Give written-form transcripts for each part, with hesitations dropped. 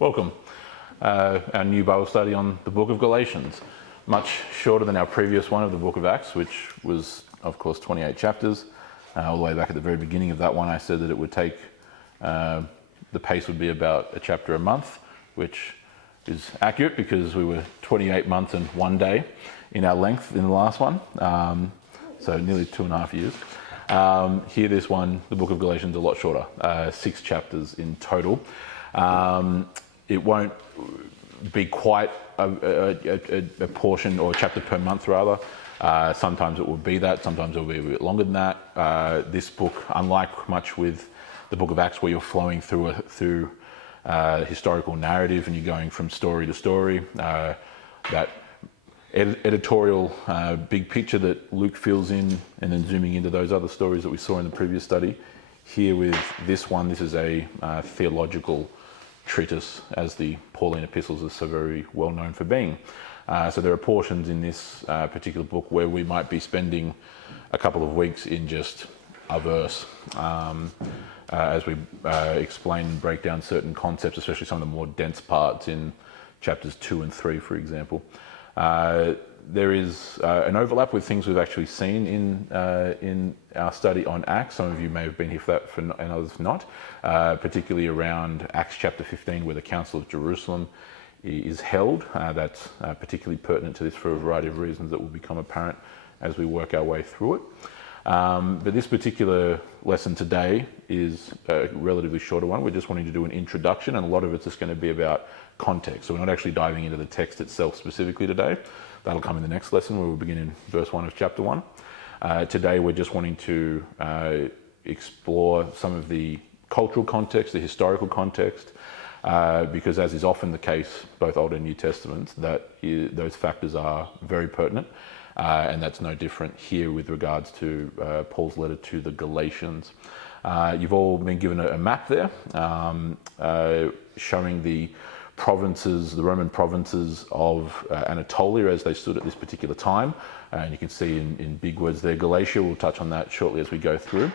Welcome. Our new Bible study on the book of Galatians. Much shorter than our previous one of the book of Acts, which was, of course, 28 chapters. All the way back at the very beginning of that one, I said that it would take, the pace would be about a chapter a month, which is accurate because we were 28 months and 1 day in our length in the last one. So nearly 2.5 years. Here, this one, the book of Galatians, a lot shorter, 6 chapters in total. It won't be quite a portion or a chapter per month, rather. Sometimes it will be that, sometimes it will be a bit longer than that. This book, unlike much with the book of Acts, where you're flowing through historical narrative and you're going from story to story, that editorial big picture that Luke fills in and then zooming into those other stories that we saw in the previous study. Here with this one, this is a theological treatise, as the Pauline epistles are so very well known for being. So there are portions in this particular book where we might be spending a couple of weeks in just a verse as we explain and break down certain concepts, especially some of the more dense parts in chapters 2 and 3, for example. There is an overlap with things we've actually seen in our study on Acts. Some of you may have been here for that, and others not, particularly around Acts chapter 15, where the Council of Jerusalem is held. That's particularly pertinent to this for a variety of reasons that will become apparent as we work our way through it. But this particular lesson today is a relatively shorter one. We're just wanting to do an introduction, and a lot of it's just going to be about context. So we're not actually diving into the text itself specifically today. That'll come in the next lesson, where we'll begin in verse 1 of chapter 1. Today we're just wanting to explore some of the cultural context, the historical context, because as is often the case, both Old and New Testaments, those factors are very pertinent. And that's no different here with regards to Paul's letter to the Galatians. You've all been given a map there showing the provinces, the Roman provinces of Anatolia as they stood at this particular time. And you can see in big words there, Galatia. We'll touch on that shortly as we go through.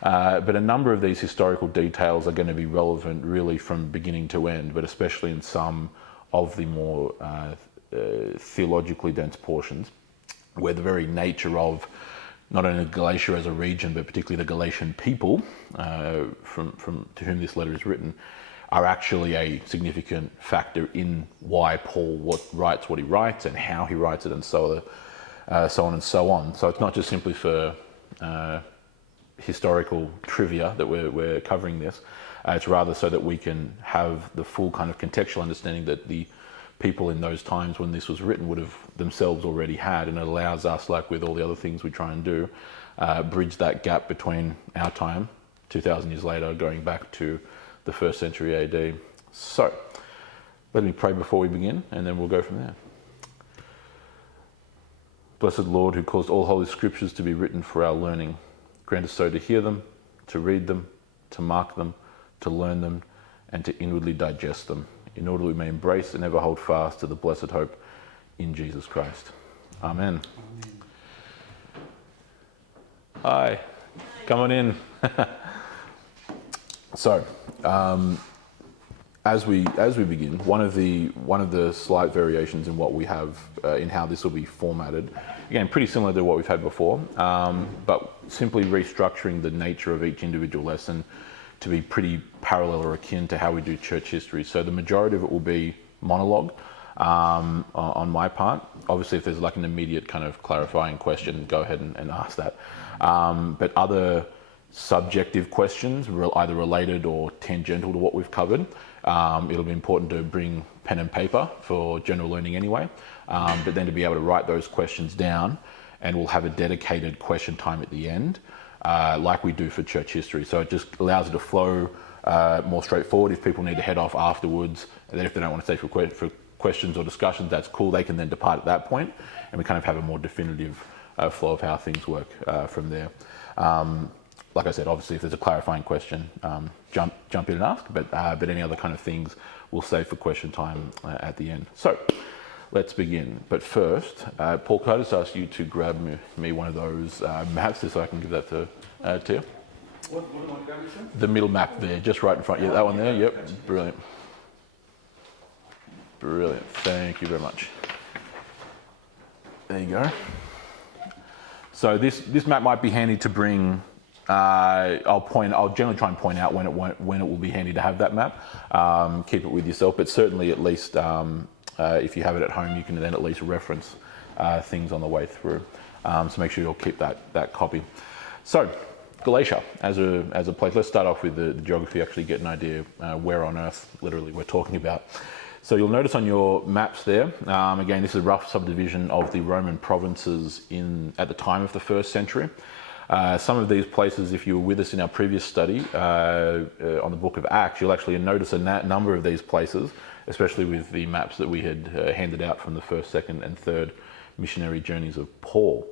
But a number of these historical details are going to be relevant really from beginning to end, but especially in some of the more theologically dense portions, where the very nature of not only Galatia as a region, but particularly the Galatian people, from to whom this letter is written, are actually a significant factor in why Paul writes what he writes and how he writes it, and so on and so on. So it's not just simply for historical trivia that we're covering this. It's rather so that we can have the full kind of contextual understanding that the people in those times when this was written would have themselves already had, and it allows us, like with all the other things we try and do, bridge that gap between our time, 2,000 years later, going back to the 1st century AD. So, let me pray before we begin, and then we'll go from there. Blessed Lord, who caused all holy scriptures to be written for our learning, grant us so to hear them, to read them, to mark them, to learn them, and to inwardly digest them, in order that we may embrace and ever hold fast to the blessed hope in Jesus Christ. Amen. Hi, come on in. So, as we begin, one of the slight variations in what we have in how this will be formatted, again, pretty similar to what we've had before, but simply restructuring the nature of each individual lesson to be pretty parallel or akin to how we do church history. So the majority of it will be monologue on my part. Obviously, if there's like an immediate kind of clarifying question, go ahead and ask that. But other subjective questions, either related or tangential to what we've covered, it'll be important to bring pen and paper for general learning anyway, but then to be able to write those questions down, and we'll have a dedicated question time at the end, like we do for church history. So it just allows it to flow more straightforward. If people need to head off afterwards, and then if they don't want to stay for questions or discussions, that's cool. They can then depart at that point, and we kind of have a more definitive flow of how things work from there. Like I said, obviously, if there's a clarifying question, jump in and ask, but any other kind of things we'll save for question time at the end. So let's begin. But first, Paul, could I just ask you to grab me one of those maps so I can give that to you? What am I grabbing? The middle map there, just right in front. Yeah, that one there. Yep, brilliant. Brilliant. Thank you very much. There you go. So this map might be handy to bring. I'll generally try and point out when it will be handy to have that map. Keep it with yourself, but certainly at least if you have it at home, you can then at least reference things on the way through. So make sure you'll keep that copy. So Galatia as a place. Let's start off with the geography. Actually, get an idea where on earth literally we're talking about. So you'll notice on your maps there, again, this is a rough subdivision of the Roman provinces at the time of the 1st century. Some of these places, if you were with us in our previous study on the book of Acts, you'll actually notice a number of these places, especially with the maps that we had handed out from the 1st, 2nd and 3rd missionary journeys of Paul.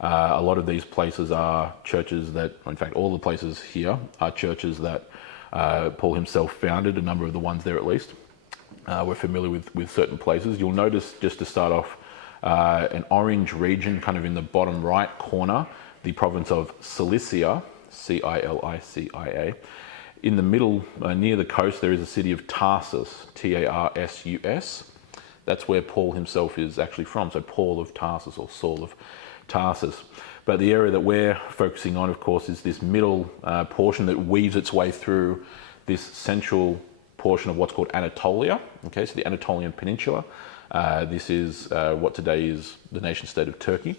A lot of these places are churches that, in fact, all the places here are churches that Paul himself founded, a number of the ones there at least. We're familiar with certain places. You'll notice, just to start off, an orange region kind of in the bottom right corner, the province of Cilicia, Cilicia. In the middle, near the coast, there is a city of Tarsus, Tarsus. That's where Paul himself is actually from, so Paul of Tarsus or Saul of Tarsus. But the area that we're focusing on, of course, is this middle portion that weaves its way through this central portion of what's called Anatolia. Okay, so the Anatolian Peninsula. This is what today is the nation-state of Turkey.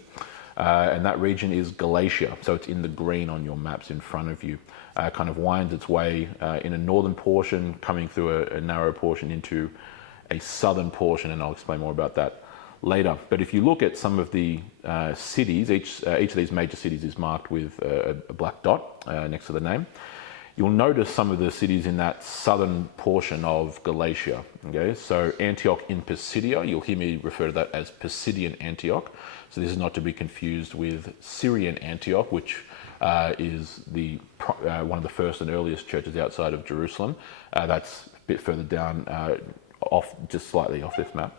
And that region is Galatia. So it's in the green on your maps in front of you. Kind of winds its way in a northern portion, coming through a narrow portion into a southern portion, and I'll explain more about that later. But if you look at some of the cities, each of these major cities is marked with a black dot next to the name. You'll notice some of the cities in that southern portion of Galatia. Okay, so Antioch in Pisidia, you'll hear me refer to that as Pisidian Antioch. So this is not to be confused with Syrian Antioch, which is one of the first and earliest churches outside of Jerusalem. That's a bit further down, just slightly off this map.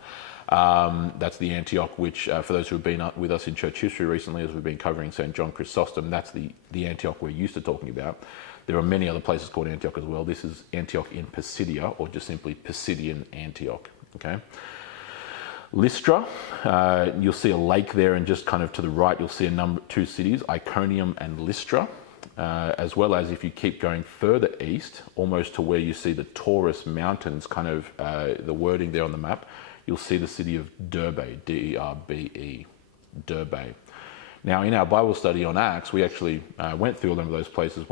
That's the Antioch which, for those who have been with us in church history recently, as we've been covering St. John Chrysostom, that's the Antioch we're used to talking about. There are many other places called Antioch as well. This is Antioch in Pisidia, or just simply Pisidian Antioch. Okay. Lystra, you'll see a lake there, and just kind of to the right, you'll see two cities, Iconium and Lystra, as well as if you keep going further east, almost to where you see the Taurus Mountains, kind of the wording there on the map, you'll see the city of Derbe, D-E-R-B-E, Derbe. Now, in our Bible study on Acts, we actually went through a number of those places,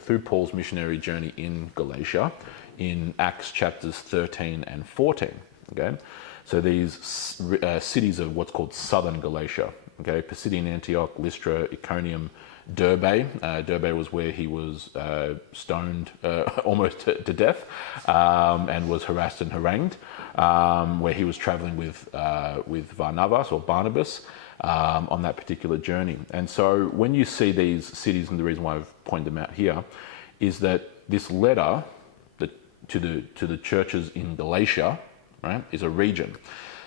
through Paul's missionary journey in Galatia, in Acts chapters 13 and 14. Okay, so these cities of what's called southern Galatia. Okay, Pisidian Antioch, Lystra, Iconium, Derbe. Derbe was where he was stoned almost to death and was harassed and harangued, where he was traveling with Barnabas on that particular journey. And so when you see these cities, and the reason why I've pointed them out here, is that this letter to the churches in Galatia, right, is a region.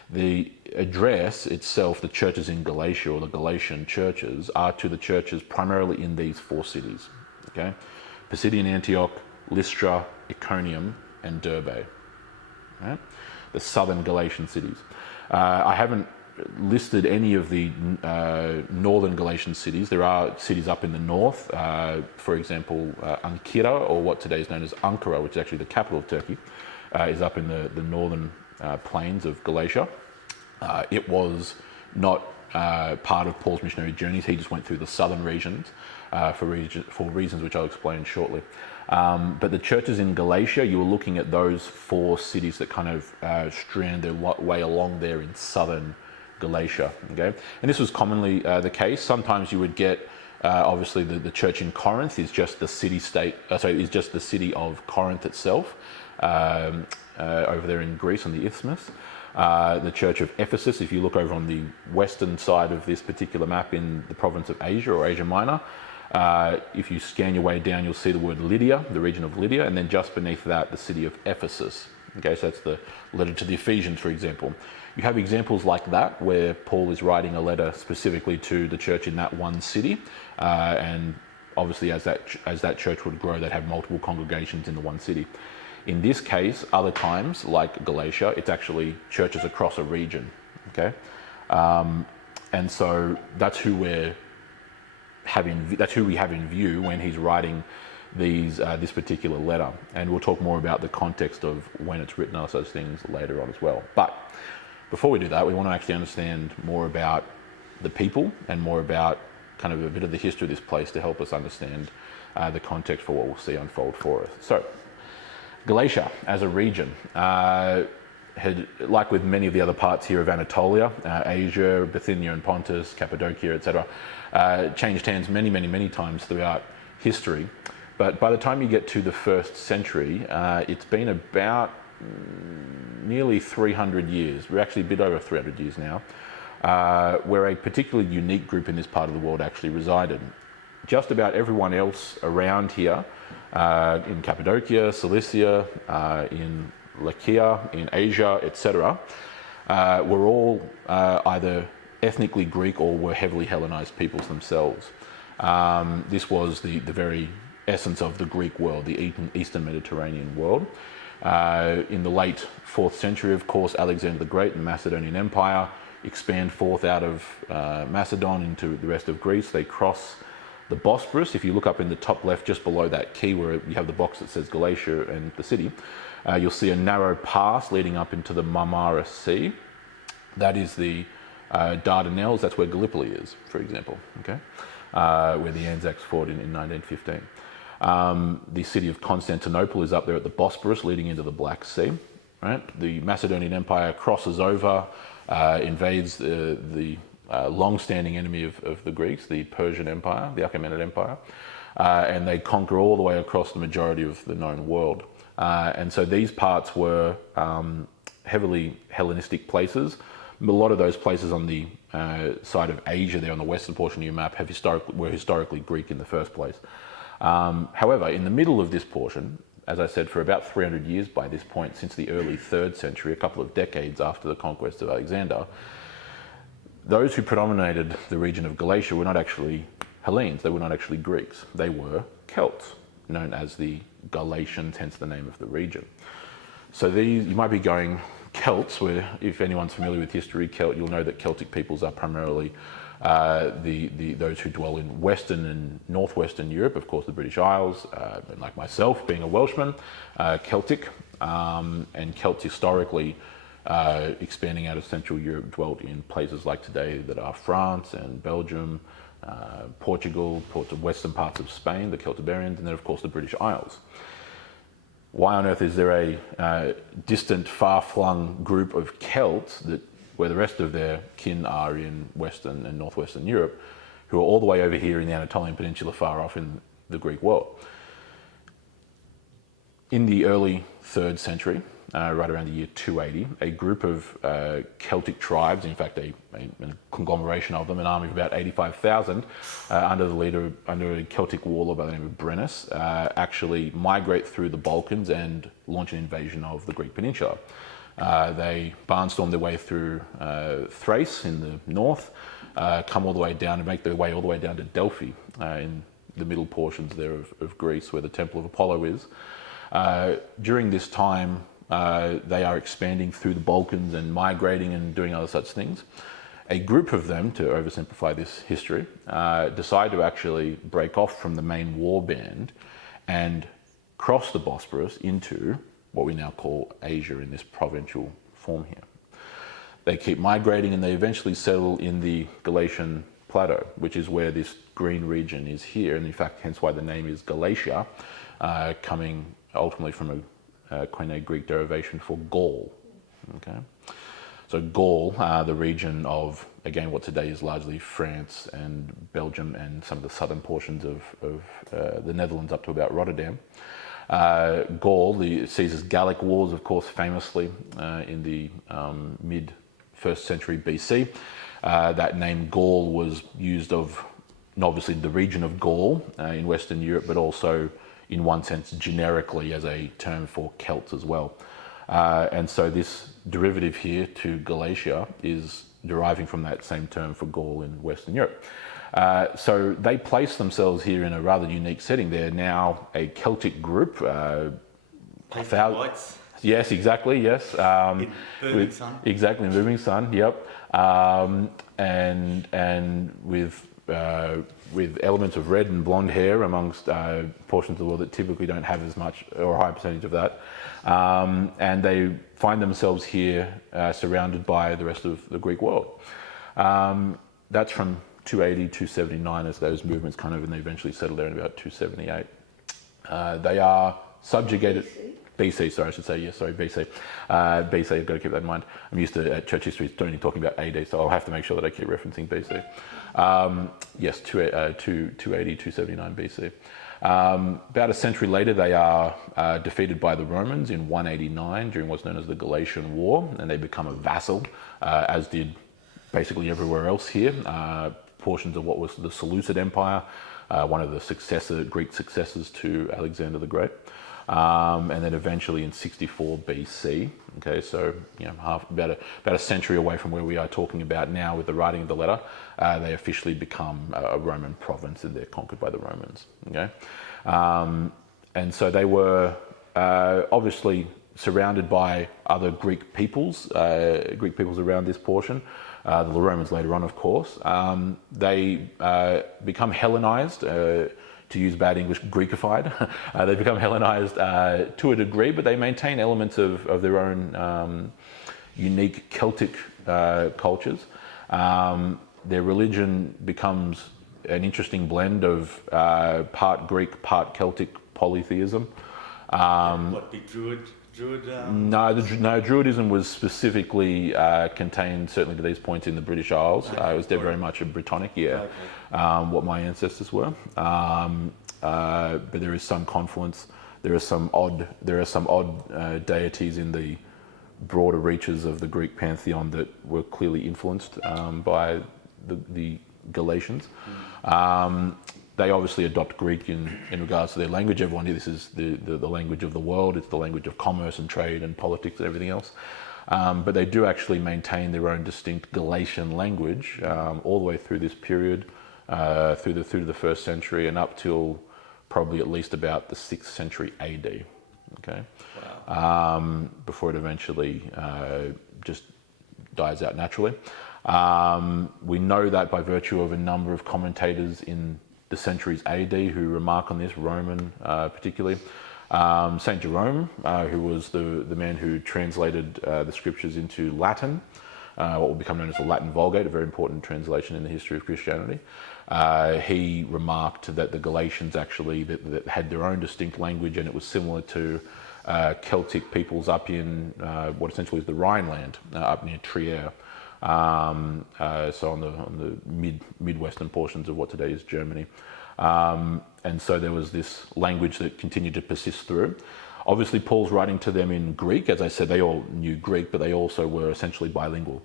The address itself, the churches in Galatia, or the Galatian churches, are to the churches primarily in these four cities. Okay, Pisidian Antioch, Lystra, Iconium, and Derbe. Right? The southern Galatian cities. I haven't listed any of the northern Galatian cities. There are cities up in the north, for example, Ankara, or what today is known as Ankara, which is actually the capital of Turkey, is up in the northern plains of Galatia. It was not part of Paul's missionary journeys. He just went through the southern regions for reasons which I'll explain shortly. But the churches in Galatia, you were looking at those four cities that kind of strand their way along there in southern Galatia. Okay, and this was commonly the case. Sometimes you would get obviously the church in Corinth is just the city-state. Is just the city of Corinth itself, over there in Greece on the Isthmus. The church of Ephesus, if you look over on the western side of this particular map in the province of Asia or Asia Minor, if you scan your way down, you'll see the word Lydia, the region of Lydia, and then just beneath that, the city of Ephesus. Okay, so that's the letter to the Ephesians, for example. You have examples like that where Paul is writing a letter specifically to the church in that one city, and obviously as that church would grow, they'd have multiple congregations in the one city. In this case, other times, like Galatia, it's actually churches across a region, okay? And so that's who we have in view when he's writing this particular letter. And we'll talk more about the context of when it's written and those things later on as well. But before we do that, we want to actually understand more about the people and more about kind of a bit of the history of this place to help us understand the context for what we'll see unfold for us. So, Galatia as a region had, like with many of the other parts here of Anatolia, Asia, Bithynia and Pontus, Cappadocia, etc., changed hands many times throughout history. But by the time you get to the 1st century, it's been about nearly 300 years. We're actually a bit over 300 years now, where a particularly unique group in this part of the world actually resided. Just about everyone else around here, in Cappadocia, Cilicia, in Lycia, in Asia, etc., were all either ethnically Greek or were heavily Hellenized peoples themselves. This was the very essence of the Greek world, the Eastern Mediterranean world. In the late 4th century, of course, Alexander the Great and the Macedonian Empire expand forth out of Macedon into the rest of Greece. They cross the Bosporus. If you look up in the top left, just below that key where you have the box that says Galatia and the city, you'll see a narrow pass leading up into the Marmara Sea. That is the Dardanelles. That's where Gallipoli is, for example, okay? Where the Anzacs fought in 1915. The city of Constantinople is up there at the Bosporus leading into the Black Sea. Right? The Macedonian Empire crosses over, invades the long-standing enemy of the Greeks, the Persian Empire, the Achaemenid Empire, and they conquer all the way across the majority of the known world. And so these parts were heavily Hellenistic places. A lot of those places on the side of Asia there on the western portion of your map were historically Greek in the first place. However, in the middle of this portion, as I said, for about 300 years by this point, since the early 3rd century, a couple of decades after the conquest of Alexander, those who predominated the region of Galatia were not actually Hellenes, they were not actually Greeks, they were Celts, known as the Galatians, hence the name of the region. So these, you might be going, Celts, where if anyone's familiar with history, you'll know that Celtic peoples are primarily those who dwell in Western and Northwestern Europe, of course the British Isles, and like myself, being a Welshman, Celtic, and Celts historically expanding out of Central Europe dwelt in places like today that are France and Belgium, Portugal, parts of western parts of Spain, the Celtiberians, and then of course the British Isles. Why on earth is there a distant, far-flung group of Celts where the rest of their kin are in Western and Northwestern Europe, who are all the way over here in the Anatolian Peninsula, far off in the Greek world? In the early 3rd century, right around the year 280, a group of Celtic tribes, in fact a conglomeration of them, an army of about 85,000, under a Celtic warlord by the name of Brennus, actually migrate through the Balkans and launch an invasion of the Greek peninsula. They barnstorm their way through Thrace in the north, come all the way down and make their way all the way down to Delphi in the middle portions there of Greece, where the Temple of Apollo is. During this time, they are expanding through the Balkans and migrating and doing other such things. A group of them, to oversimplify this history, decide to actually break off from the main war band and cross the Bosporus into what we now call Asia in this provincial form here. They keep migrating and they eventually settle in the Galatian plateau, which is where this green region is here, and in fact hence why the name is Galatia, coming ultimately from a Koine Greek derivation for Gaul. Okay, so Gaul, the region of, again, what today is largely France and Belgium and some of the southern portions of the Netherlands up to about Rotterdam. Gaul, the Caesar's Gallic Wars, of course, famously in the mid 1st century BC. That name Gaul was used of, obviously, the region of Gaul in Western Europe, but also, in one sense, generically as a term for Celts as well. And so this derivative here to Galatia is deriving from that same term for Gaul in Western Europe. So they place themselves here in a rather unique setting. They're now a Celtic group, Lights. Yes, exactly. Yes, In burning sun. Exactly, in moving sun. Yep, and with elements of red and blonde hair amongst portions of the world that typically don't have as much or a high percentage of that, and they find themselves here surrounded by the rest of the Greek world. That's from 280, 279 as those movements kind of, and they eventually settle there in about 278. They are subjugated. BC, sorry, I should say, yes, sorry, BC. BC, I've got to keep that in mind. I'm used to, at church history, only talking about AD, so I'll have to make sure that I keep referencing BC. Yes, 280, 279 BC. About a century later, they are defeated by the Romans in 189 during what's known as the Galatian War, and they become a vassal, as did basically everywhere else here. Portions of what was the Seleucid Empire, one of the Greek successors to Alexander the Great. And then eventually in 64 BC, okay, so about a century away from where we are talking about now with the writing of the letter, they officially become a Roman province and they're conquered by the Romans. Okay, and so they were obviously surrounded by other Greek peoples around this portion. The Romans later on, of course. They become Hellenized. To use bad English, Greekified. They become Hellenized to a degree, but they maintain elements of their own unique Celtic cultures. Their religion becomes an interesting blend of part Greek, part Celtic polytheism. What, be Druid? No, Druidism was specifically contained certainly to these points in the British Isles. It was very much a Brittonic, what my ancestors were. But there is some confluence. There are some odd deities in the broader reaches of the Greek pantheon that were clearly influenced by the Galatians. They obviously adopt Greek in regards to their language. Everyone here, this is the language of the world. It's the language of commerce and trade and politics and everything else. But they do actually maintain their own distinct Galatian language all the way through this period, through the first century and up till probably at least about the 6th century AD. Okay, wow. Before it eventually just dies out naturally. We know that by virtue of a number of commentators in the centuries AD who remark on this, Roman particularly. Saint Jerome, who was the man who translated the scriptures into Latin, what will become known as the Latin Vulgate, a very important translation in the history of Christianity. He remarked that the Galatians actually that had their own distinct language, and it was similar to Celtic peoples up in what essentially is the Rhineland, up near Trier. So on the midwestern portions of what today is Germany. And so there was this language that continued to persist through. Obviously, Paul's writing to them in Greek. As I said, they all knew Greek, but they also were essentially bilingual.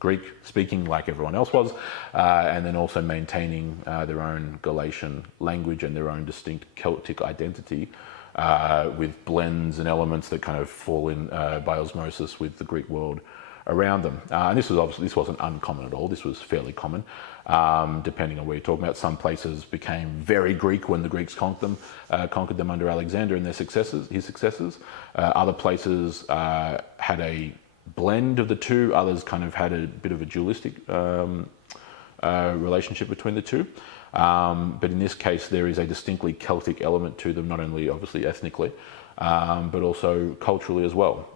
Greek speaking like everyone else was, and then also maintaining their own Galatian language and their own distinct Celtic identity, with blends and elements that kind of fall in by osmosis with the Greek world around them. And this wasn't uncommon at all. This was fairly common, depending on where you're talking about. Some places became very Greek when the Greeks conquered them under Alexander and his successors. Other places had a blend of the two. Others kind of had a bit of a dualistic relationship between the two. But in this case, there is a distinctly Celtic element to them, not only obviously ethnically, but also culturally as well.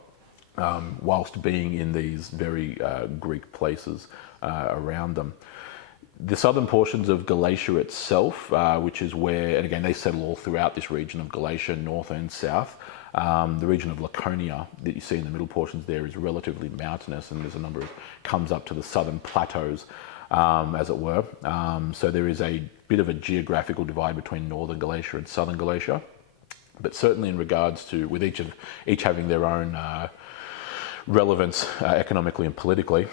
Whilst being in these very Greek places around them. The southern portions of Galatia itself, which is where, and again, they settle all throughout this region of Galatia, north and south. The region of Laconia that you see in the middle portions there is relatively mountainous, and there's a number of, comes up to the southern plateaus, as it were. So there is a bit of a geographical divide between northern Galatia and southern Galatia. But certainly in regards to, with each having their own relevance economically and politically.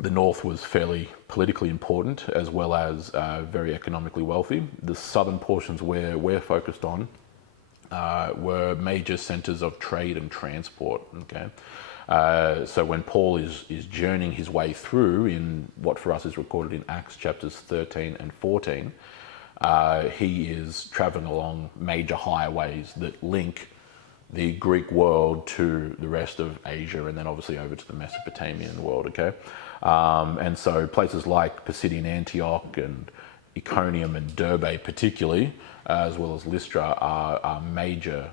The north was fairly politically important as well as very economically wealthy. The southern portions where we're focused on were major centres of trade and transport. Okay, so when Paul is journeying his way through in what for us is recorded in Acts chapters 13 and 14, he is travelling along major highways that link the Greek world to the rest of Asia, and then obviously over to the Mesopotamian world, okay? And so places like Pisidian Antioch and Iconium and Derbe particularly, as well as Lystra, are major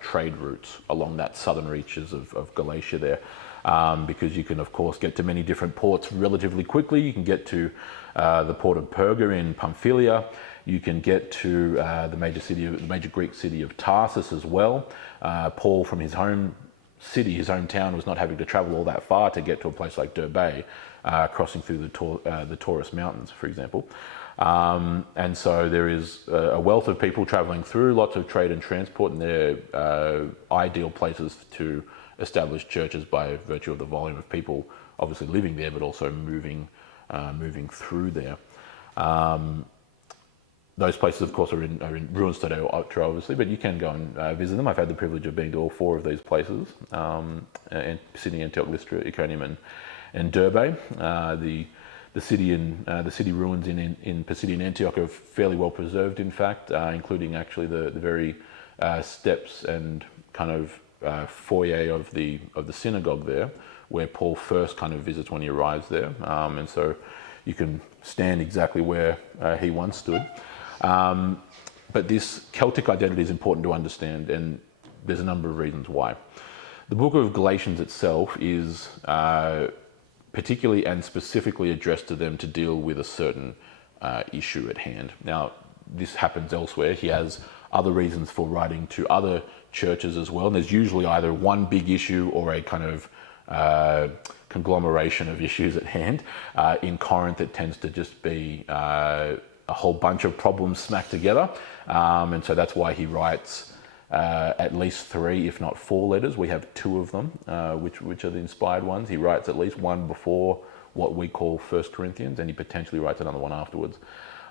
trade routes along that southern reaches of Galatia there. Because you can, of course, get to many different ports relatively quickly. You can get to the port of Perga in Pamphylia. You can get to the major Greek city of Tarsus as well. Paul, from his home city, his hometown, was not having to travel all that far to get to a place like Derbe, crossing through the Taurus Mountains, for example. And so there is a wealth of people traveling through, lots of trade and transport, and they're ideal places to establish churches by virtue of the volume of people obviously living there, but also moving through there. Those places, of course, are in ruins today, obviously, but you can go and visit them. I've had the privilege of being to all four of these places, and Sydney, Antioch, Lystra, Iconium, and Derbe. The city ruins in Pisidian Antioch are fairly well preserved, in fact, including actually the very steps and kind of foyer of the synagogue there, where Paul first kind of visits when he arrives there, and so you can stand exactly where he once stood. But this Celtic identity is important to understand, and there's a number of reasons why. The book of Galatians itself is particularly and specifically addressed to them to deal with a certain issue at hand. Now, this happens elsewhere. He has other reasons for writing to other churches as well, and there's usually either one big issue or a kind of conglomeration of issues at hand. In Corinth, it tends to just be a whole bunch of problems smacked together, and so that's why he writes at least 3, if not 4 letters. We have 2 of them, which are the inspired ones. He writes at least one before what we call 1 Corinthians, and he potentially writes another one afterwards.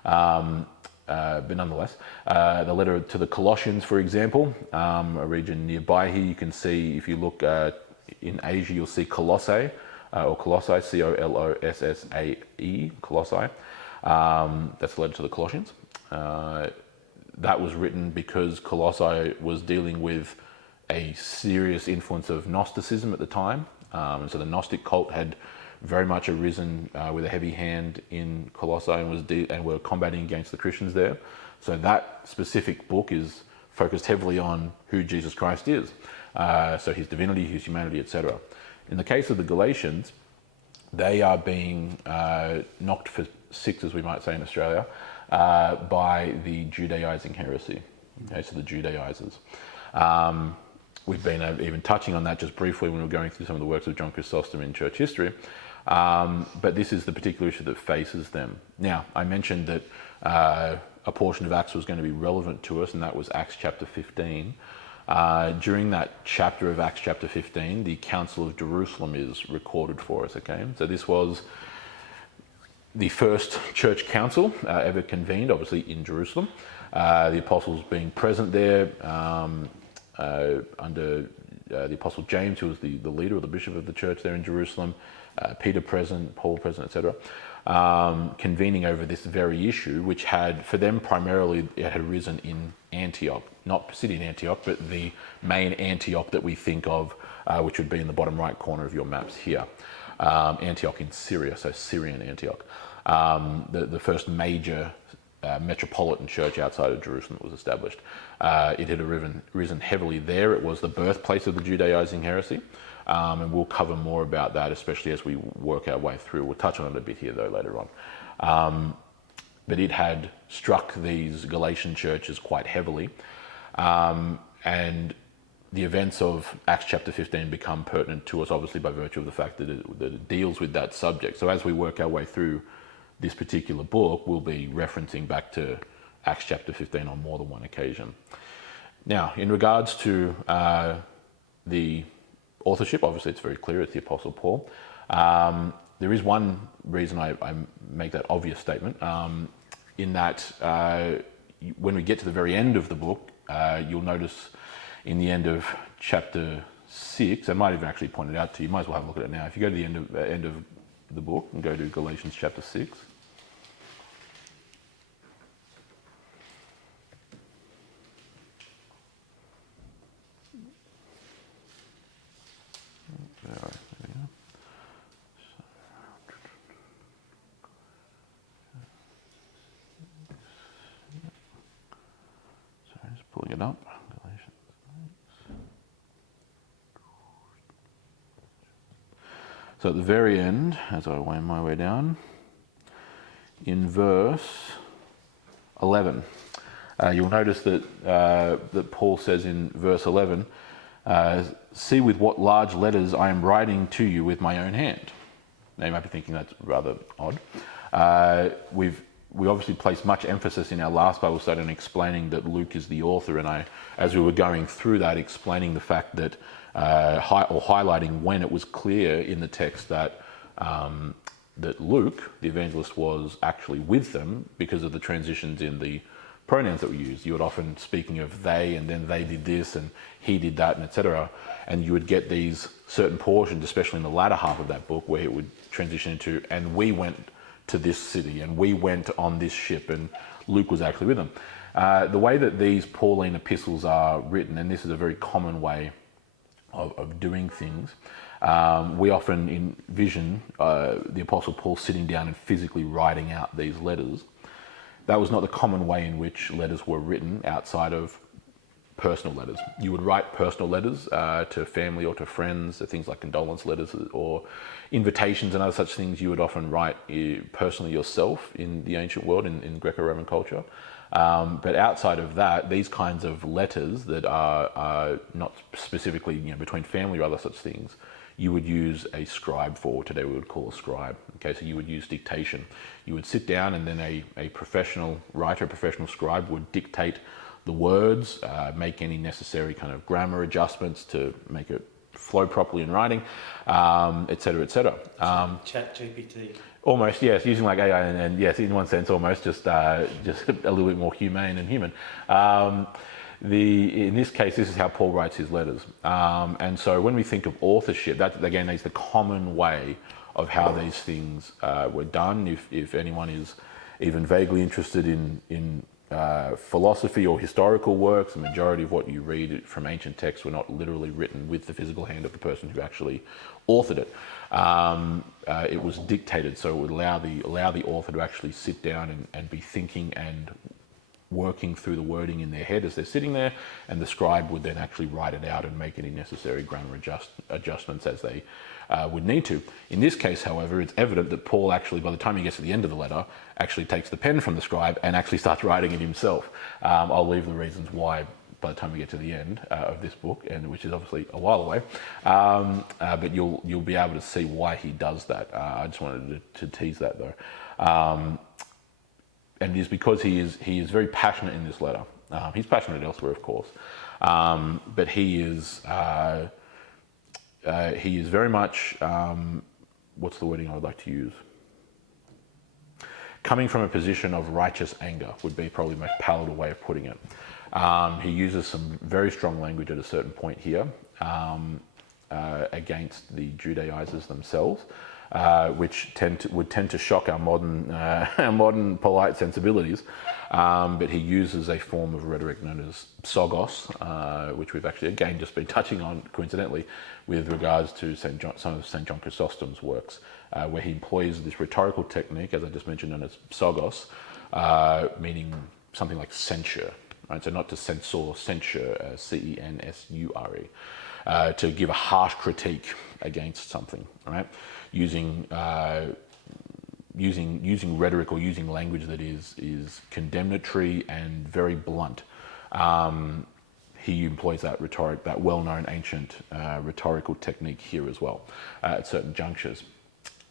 But nonetheless, the letter to the Colossians, for example, a region nearby here, you can see, if you look in Asia, you'll see Colossae, or Colossae, Colossae, Colossae. That's the letter to the Colossians. That was written because Colossae was dealing with a serious influence of Gnosticism at the time. And so the Gnostic cult had very much arisen with a heavy hand in Colossae and were combating against the Christians there. So that specific book is focused heavily on who Jesus Christ is. So his divinity, his humanity, etc. In the case of the Galatians, they are being knocked for 6, as we might say in Australia, by the Judaizing heresy. Okay, so the Judaizers. We've been even touching on that just briefly when we were going through some of the works of John Chrysostom in church history. But this is the particular issue that faces them. Now, I mentioned that a portion of Acts was going to be relevant to us, and that was Acts chapter 15. During that chapter of Acts chapter 15, the Council of Jerusalem is recorded for us, okay? So this was the first church council ever convened, obviously in Jerusalem. The apostles being present there under the apostle James, who was the leader or the bishop of the church there in Jerusalem, Peter present, Paul present, etc. Convening over this very issue, which had, for them primarily, it had arisen in Antioch, not Pisidian Antioch, but the main Antioch that we think of, which would be in the bottom right corner of your maps here. Antioch in Syria, so Syrian Antioch. The first major metropolitan church outside of Jerusalem that was established. It had risen heavily there. It was the birthplace of the Judaizing heresy. And we'll cover more about that, especially as we work our way through. We'll touch on it a bit here, though, later on. But it had struck these Galatian churches quite heavily. And the events of Acts chapter 15 become pertinent to us, obviously, by virtue of the fact that it deals with that subject. So as we work our way through this particular book, we'll be referencing back to Acts chapter 15 on more than one occasion. Now, in regards to the authorship, obviously it's very clear, it's the Apostle Paul. There is one reason I make that obvious statement, in that when we get to the very end of the book, you'll notice in the end of chapter 6, I might even actually point it out to you, might as well have a look at it now. If you go to the end of the book and go to Galatians chapter 6, So at the very end, as I wind my way down, in verse 11, you'll notice that Paul says in verse 11, see with what large letters I am writing to you with my own hand. Now you might be thinking that's rather odd. We obviously placed much emphasis in our last Bible study on explaining that Luke is the author, and as we were going through that, explaining the fact that, highlighting when it was clear in the text that Luke, the evangelist, was actually with them because of the transitions in the pronouns that were used. You would often speaking of they, and then they did this, and he did that, and etc. And you would get these certain portions, especially in the latter half of that book, where it would transition into, and we went to this city, and we went on this ship, and Luke was actually with them. The way that these Pauline epistles are written, and this is a very common way of doing things, we often envision the Apostle Paul sitting down and physically writing out these letters. That was not the common way in which letters were written outside of personal letters. You would write personal letters to family or to friends, things like condolence letters or invitations and other such things you would often write personally yourself in the ancient world, in Greco-Roman culture. But outside of that, these kinds of letters that are not specifically between family or other such things, you would use a scribe for. Today we would call a scribe. Okay, so you would use dictation. You would sit down, and then a professional writer, a professional scribe would dictate the words, make any necessary kind of grammar adjustments to make it flow properly in writing, etc., etc. Chat GPT. Almost, yes, using like AI, and yes, in one sense, almost just a little bit more humane and human. In this case, this is how Paul writes his letters. And so when we think of authorship, that again is the common way of how these things were done. If anyone is even vaguely interested in philosophy or historical works, the majority of what you read from ancient texts were not literally written with the physical hand of the person who actually authored it. It was dictated, so it would allow the author to actually sit down and be thinking and working through the wording in their head as they're sitting there, and the scribe would then actually write it out and make any necessary grammar adjustments as they would need to. In this case, however, it's evident that Paul actually, by the time he gets to the end of the letter, actually takes the pen from the scribe and actually starts writing it himself. I'll leave the reasons why by the time we get to the end of this book, and which is obviously a while away, but you'll be able to see why he does that. I just wanted to tease that though. And it is because he is very passionate in this letter. He's passionate elsewhere, of course, but he is very much, what's the wording I would like to use? Coming from a position of righteous anger would be probably the most palatable way of putting it. He uses some very strong language at a certain point here against the Judaizers themselves, which would tend to shock our modern polite sensibilities. But he uses a form of rhetoric known as sogos, which we've actually again just been touching on coincidentally with regards to some of St. John Chrysostom's works, where he employs this rhetorical technique, as I just mentioned, known as sogos, meaning something like censure. Right? So not to censor, censure, censure, to give a harsh critique against something, right? Using rhetoric or using language that is condemnatory and very blunt. He employs that well-known ancient rhetorical technique here as well at certain junctures.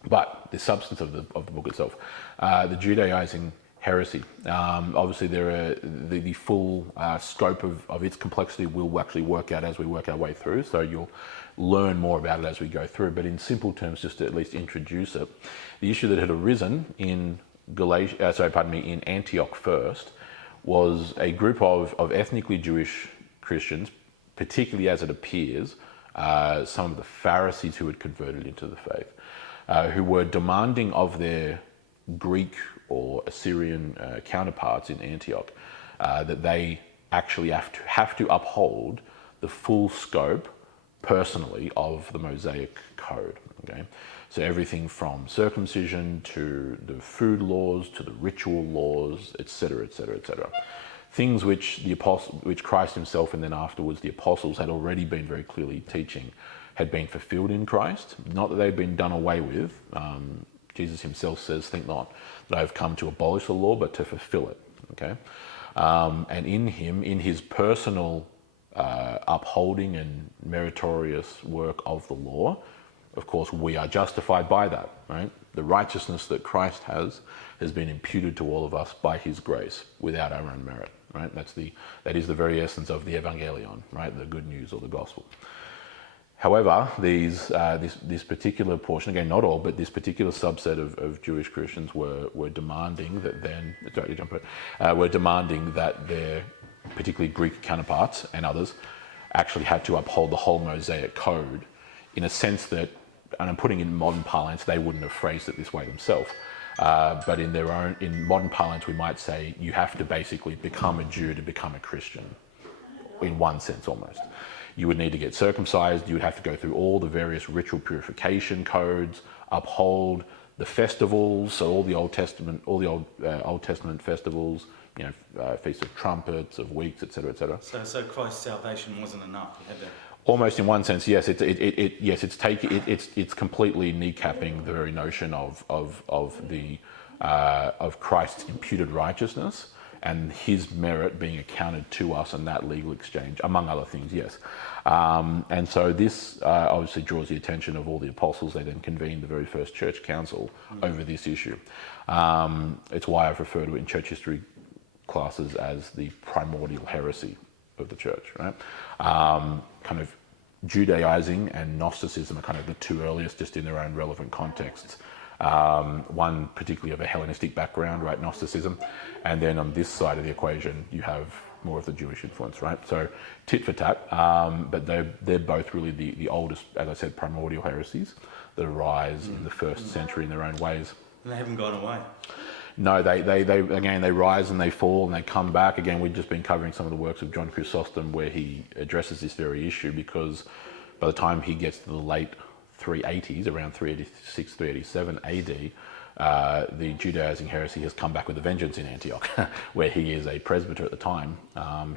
But the substance of the book itself, the Judaizing heresy. Obviously, the full scope of its complexity will actually work out as we work our way through. So you'll learn more about it as we go through. But in simple terms, just to at least introduce it, the issue that had arisen in in Antioch first was a group of ethnically Jewish Christians, particularly as it appears, some of the Pharisees who had converted into the faith, who were demanding of their Greek or Assyrian counterparts in Antioch that they actually have to uphold the full scope personally of the Mosaic Code. Okay, so everything from circumcision to the food laws to the ritual laws, etc., etc., etc. Things which which Christ himself and then afterwards the apostles had already been very clearly teaching had been fulfilled in Christ. Not that they'd been done away with. Jesus himself says, "Think not that I have come to abolish the law, but to fulfill it." Okay, and in him, in his personal upholding and meritorious work of the law, of course, we are justified by that. Right, the righteousness that Christ has been imputed to all of us by His grace, without our own merit. Right, that is the very essence of the evangelion. Right, the good news or the gospel. However, this particular portion, again, not all, but this particular subset of Jewish Christians were demanding that were demanding that their, particularly Greek counterparts and others, actually had to uphold the whole Mosaic code, in a sense that, and I'm putting it in modern parlance, they wouldn't have phrased it this way themselves. But in modern parlance, we might say you have to basically become a Jew to become a Christian, in one sense almost. You would need to get circumcised. You would have to go through all the various ritual purification codes, uphold the festivals, so all the Old Testament festivals, Feast of Trumpets, of Weeks, etc., etc. So Christ's salvation wasn't enough. You had to. Almost in one sense, yes. It's completely kneecapping the very notion of Christ's imputed righteousness and His merit being accounted to us in that legal exchange, among other things, yes. And so this obviously draws the attention of all the apostles. They then convened the very first church council over this issue. It's why I've referred to it in church history classes as the primordial heresy of the church, right? Kind of Judaizing and Gnosticism are kind of the two earliest, just in their own relevant contexts. One particularly of a Hellenistic background, right, Gnosticism, and then on this side of the equation you have more of the Jewish influence, right? So tit for tat, but they're both really the oldest, as I said, primordial heresies that arise in the first century in their own ways. And they haven't gone away. No, they again, they rise and they fall and they come back. Again, we've just been covering some of the works of John Chrysostom where he addresses this very issue, because by the time he gets to the late 380s, around 386, 387 AD, the Judaizing heresy has come back with a vengeance in Antioch, where he is a presbyter at the time.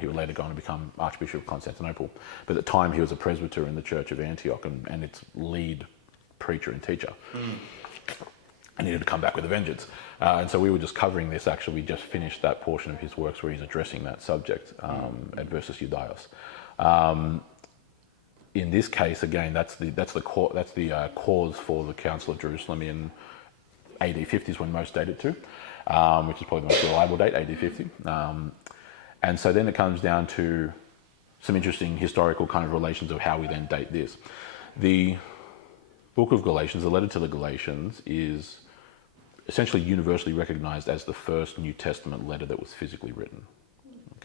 He would later go on to become Archbishop of Constantinople. But at the time, he was a presbyter in the Church of Antioch and its lead preacher and teacher. And he had to come back with a vengeance. And so we were just covering this. Actually, we just finished that portion of his works where he's addressing that subject, Adversus Judaios. In this case, again, that's the cause for the Council of Jerusalem in AD 50 is when most date it to, which is probably the most reliable date, AD 50. And so then it comes down to some interesting historical kind of relations of how we then date this. The book of Galatians, the letter to the Galatians, is essentially universally recognized as the first New Testament letter that was physically written.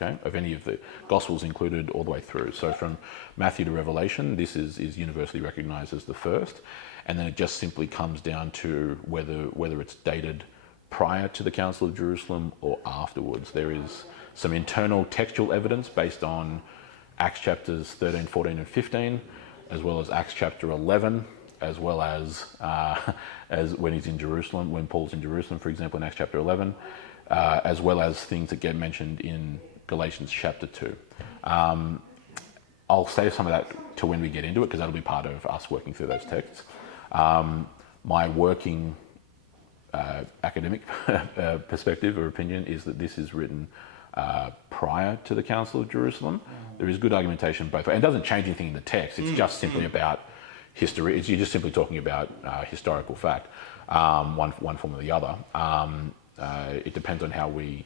Okay, of any of the Gospels included all the way through. So from Matthew to Revelation, this is universally recognized as the first, and then it just simply comes down to whether it's dated prior to the Council of Jerusalem or afterwards. There is some internal textual evidence based on Acts chapters 13, 14 and 15, as well as Acts chapter 11, as well as when he's in Jerusalem, when Paul's in Jerusalem, for example, in Acts chapter 11, as well as things that get mentioned in Galatians chapter 2. I'll save some of that to when we get into it, because that'll be part of us working through those texts. My working academic perspective or opinion is that this is written prior to the Council of Jerusalem. There is good argumentation both ways. And it doesn't change anything in the text. It's just simply about history. You're just simply talking about historical fact, one form or the other. It depends on how we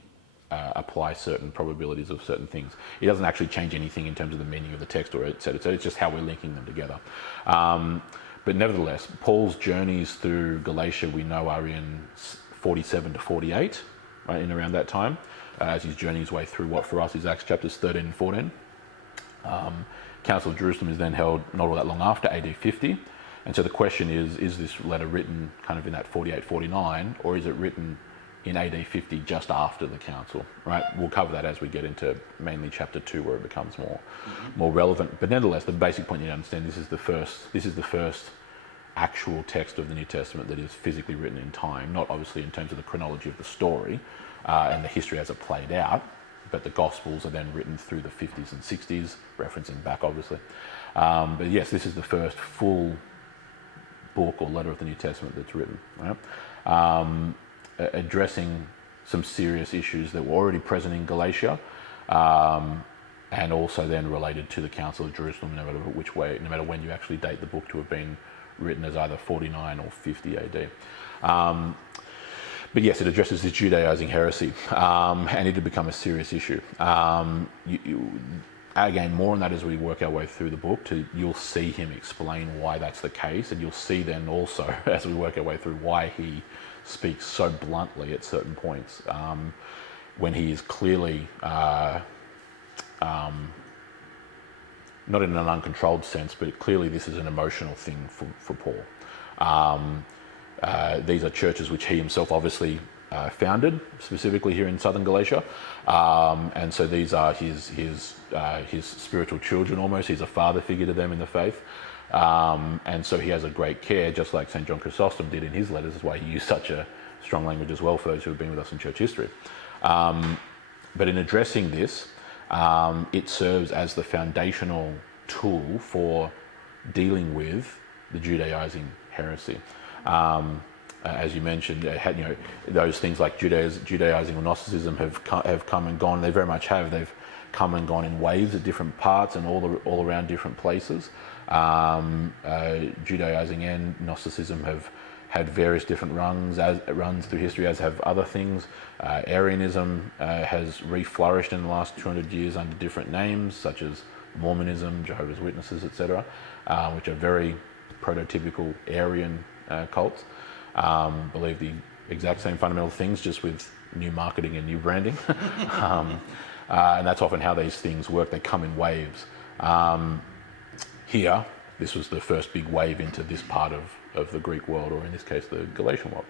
apply certain probabilities of certain things. It doesn't actually change anything in terms of the meaning of the text or et cetera. So it's just how we're linking them together. But nevertheless, Paul's journeys through Galatia, we know, are in 47 to 48, right, in around that time, as he's journeying his way through what for us is Acts chapters 13 and 14. Council of Jerusalem is then held not all that long after, AD 50. And so the question is this letter written kind of in that 48, 49, or is it written in AD 50 just after the council, right? We'll cover that as we get into mainly chapter 2, where it becomes more relevant. But nevertheless, the basic point you need to understand, this is the first actual text of the New Testament that is physically written in time, not obviously in terms of the chronology of the story and the history as it played out, but the Gospels are then written through the 50s and 60s, referencing back obviously. But yes, this is the first full book or letter of the New Testament that's written, right? Addressing some serious issues that were already present in Galatia, and also then related to the Council of Jerusalem, no matter which way, no matter when you actually date the book to have been written, as either 49 or 50 AD. But yes, it addresses this Judaizing heresy, and it had become a serious issue. Again, more on that as we work our way through the book. You'll see him explain why that's the case, and you'll see then also, as we work our way through, why he speaks so bluntly at certain points, when he is clearly, not in an uncontrolled sense, but clearly this is an emotional thing for Paul. These are churches which he himself obviously founded, specifically here in southern Galatia, and so these are his spiritual children almost. He's a father figure to them in the faith, and so he has a great care, just like St. John Chrysostom did in his letters. That's why he used such a strong language as well for those who have been with us in church history. But in addressing this, it serves as the foundational tool for dealing with the Judaizing heresy. As you mentioned, those things like Judaizing or Gnosticism have come and gone. They very much have. They've come and gone in waves at different parts and all around different places. Judaizing and Gnosticism have had various different runs through history, as have other things. Arianism has reflourished in the last 200 years under different names, such as Mormonism, Jehovah's Witnesses, etc., which are very prototypical Aryan cults. Believe the exact same fundamental things, just with new marketing and new branding. And that's often how these things work. They come in waves. Here, this was the first big wave into this part of the Greek world, or in this case, the Galatian world.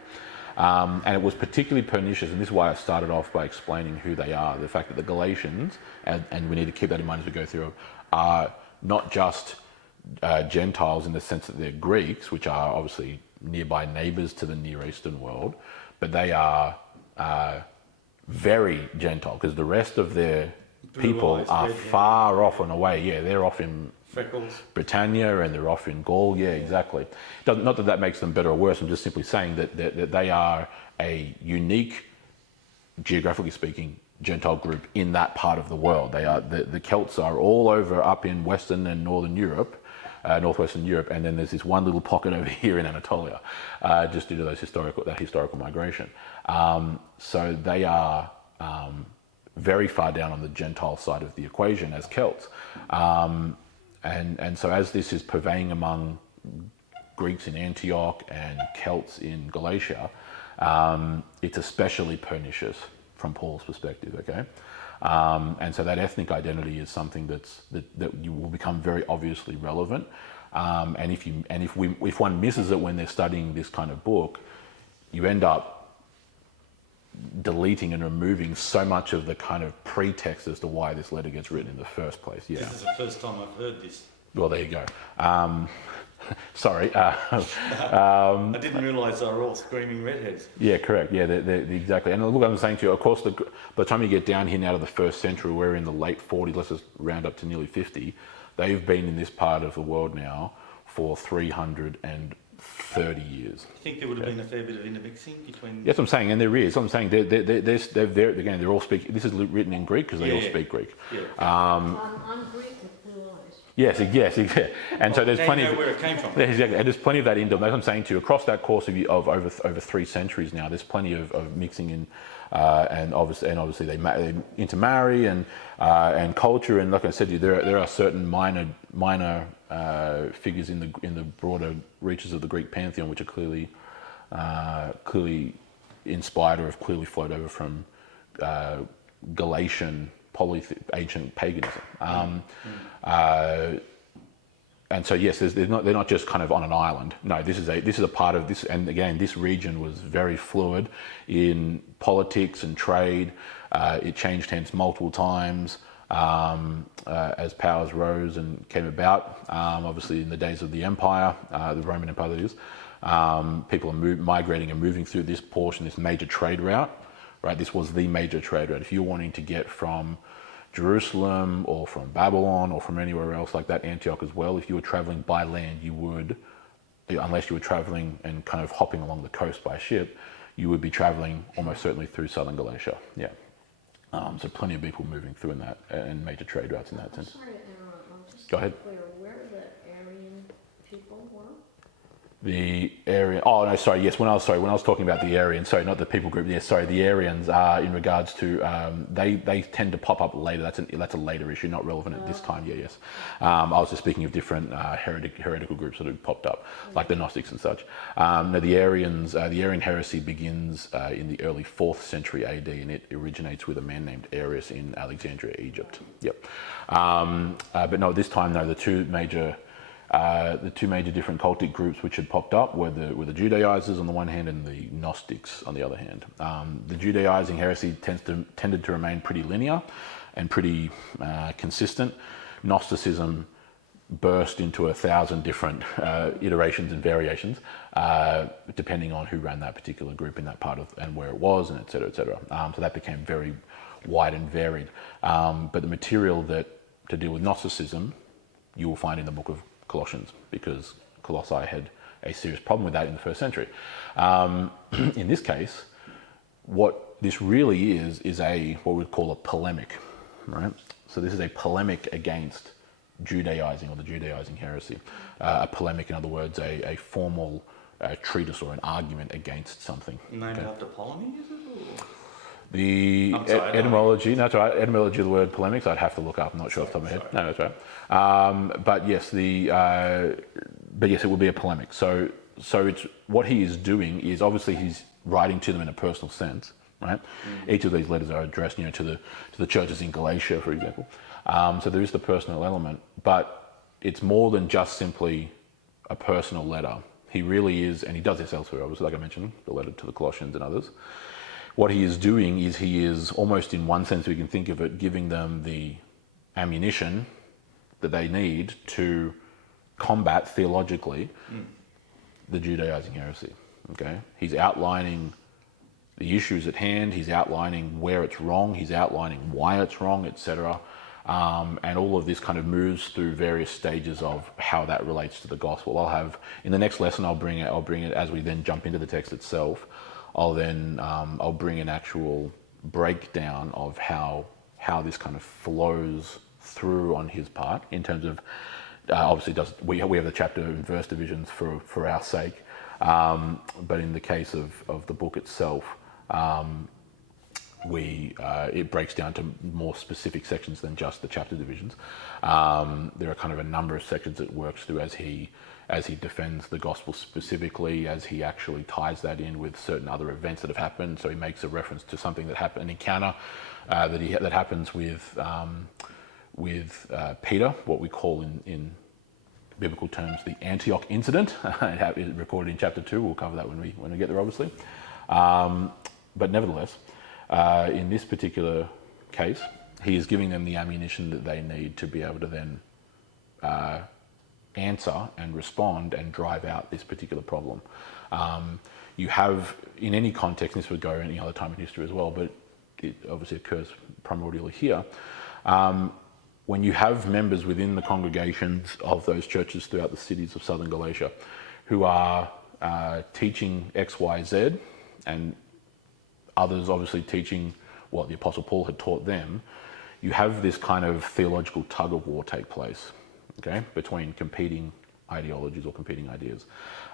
And it was particularly pernicious, and this is why I started off by explaining who they are. The fact that the Galatians, and we need to keep that in mind as we go through, are not just Gentiles in the sense that they're Greeks, which are obviously nearby neighbours to the Near Eastern world, but they are very Gentile, because the rest of their people are far off and away. Yeah, they're off in Freckles. Britannia, and they're off in Gaul. Yeah, exactly. Not that makes them better or worse. I'm just simply saying that they are a unique, geographically speaking, Gentile group in that part of the world. They are the Celts are all over up in Western and Northern Europe, Northwestern Europe, and then there's this one little pocket over here in Anatolia, just due to that historical migration. So they are very far down on the Gentile side of the equation as Celts. And so as this is purveying among Greeks in Antioch and Celts in Galatia, it's especially pernicious from Paul's perspective, okay? And so that ethnic identity is something that you will become very obviously relevant. And if one misses it when they're studying this kind of book, you end up deleting and removing so much of the kind of pretext as to why this letter gets written in the first place. Yeah. This is the first time I've heard this. Well, there you go. Sorry. I didn't realise they were all screaming redheads. Yeah, correct. Yeah, exactly. And look, I'm saying to you, of course, by the time you get down here now to the first century, we're in the late 40s, let's just round up to nearly 50. They've been in this part of the world now for 330 years. I think there would have been a fair bit of intermixing between... Yes, I'm saying, and there is. I'm saying they're all speaking... This is written in Greek because they all speak Greek. Yeah. I'm Greek and fluent. Yes, and so there's plenty. They know where it came from. Exactly, and there's plenty of that in them. Like I'm saying to you, across that course of over 3 centuries now, there's plenty of mixing in, and obviously they intermarry and culture, and like I said to you, there are certain minor figures in the broader reaches of the Greek pantheon which are clearly inspired or have clearly flowed over from Galatian ancient paganism. And so yes, they're not just kind of on an island. No, this is a part of this. And again, this region was very fluid in politics and trade. It changed hands multiple times as powers rose and came about. Obviously, in the days of the Empire, the Roman Empire, that is, people are migrating and moving through this portion, this major trade route. Right, this was the major trade route. If you're wanting to get from Jerusalem or from Babylon or from anywhere else like that, Antioch as well, if you were traveling by land, you would, unless you were traveling and kind of hopping along the coast by ship, you would be traveling almost certainly through southern Galatia. Yeah. So plenty of people moving through in that, and major trade routes in that sense. Sorry to interrupt. Just Go to be ahead. clear, where the Aryan people were? The Aryan. Oh no, sorry. Yes, when I was talking about the Aryans, sorry, not the people group. Yes, sorry. The Aryans are in regards to they tend to pop up later. That's a later issue, not relevant at this time. Yeah, yes. I was just speaking of different heretical groups that have popped up, like the Gnostics and such. No, the Aryans, the Aryan heresy begins in the early 4th century AD, and it originates with a man named Arius in Alexandria, Egypt. Yep. But no, at this time, no, the two major different cultic groups which had popped up were the Judaizers on the one hand and the Gnostics on the other hand. The Judaizing heresy tended to remain pretty linear and pretty consistent. Gnosticism burst into 1,000 different iterations and variations, depending on who ran that particular group in that part of and where it was, and et cetera, et cetera. So that became very wide and varied. But the material that to deal with Gnosticism, you will find in the book of Colossians, because Colossae had a serious problem with that in the 1st century. In this case, what this really is what we'd call a polemic, right? So this is a polemic against Judaizing or the Judaizing heresy. A polemic, in other words, a formal treatise or an argument against something. Named after Ptolemy, is it? Or? The etymology, no, that's right. Etymology of the word polemics, I'd have to look up. I'm not sure off the top of my head. No, that's right. But yes, it would be a polemic. So it's what he is doing is obviously he's writing to them in a personal sense, right? Each of these letters are addressed, to the churches in Galatia, for example. So there is the personal element, but it's more than just simply a personal letter. He really is, and he does this elsewhere, obviously, like I mentioned, the letter to the Colossians and others. What he is doing is he is almost, in one sense we can think of it, giving them the ammunition that they need to combat theologically the Judaizing heresy. Okay, he's outlining the issues at hand. He's outlining where it's wrong. He's outlining why it's wrong, etc. And all of this kind of moves through various stages of how that relates to the gospel. I'll have in the next lesson. I'll bring it as we then jump into the text itself. I'll bring an actual breakdown of how this kind of flows through on his part in terms of obviously we have the chapter and verse divisions for our sake, but in the case of the book itself, it breaks down to more specific sections than just the chapter divisions. There are kind of a number of sections it works through as he defends the gospel specifically, as he actually ties that in with certain other events that have happened. So he makes a reference to something that happened, an encounter that happens with Peter, what we call in biblical terms the Antioch incident. It is recorded in chapter 2. We'll cover that when we get there, obviously. But nevertheless, in this particular case, he is giving them the ammunition that they need to be able to then answer and respond and drive out this particular problem. You have, in any context, and this would go any other time in history as well, but it obviously occurs primordially here, when you have members within the congregations of those churches throughout the cities of southern Galatia who are teaching X, Y, Z, and others obviously teaching what the Apostle Paul had taught them, you have this kind of theological tug of war take place, okay, between competing ideologies or competing ideas.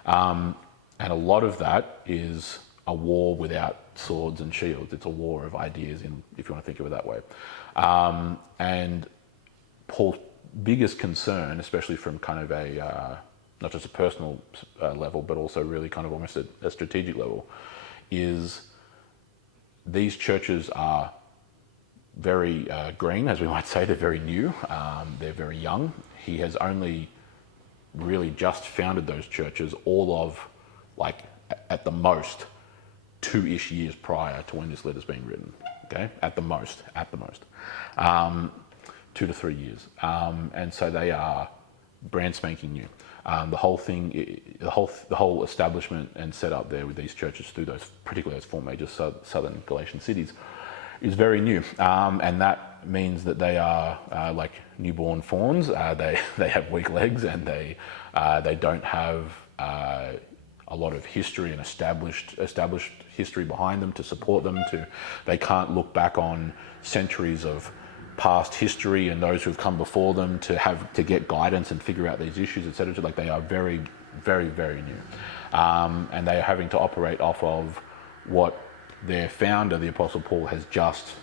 And a lot of that is a war without swords and shields. It's a war of ideas, if you want to think of it that way. And Paul's biggest concern, especially from kind of a, not just a personal level, but also really kind of almost a strategic level, is these churches are very green, as we might say. They're very new. They're very young. He has only really just founded those churches, all of, like, at the most, 2-ish years prior to when this letter's being written. Okay, at the most, 2 to 3 years, and so they are brand spanking new. The whole thing, the whole establishment and setup there with these churches through particularly those 4 major southern Galatian cities, is very new, and that means that they are like newborn fawns. They have weak legs, and they don't have a lot of history and established history behind them to support them. They can't look back on centuries of past history and those who have come before them to get guidance and figure out these issues, etc. Like, they are very, very, very new, and they are having to operate off of what their founder, the Apostle Paul, has just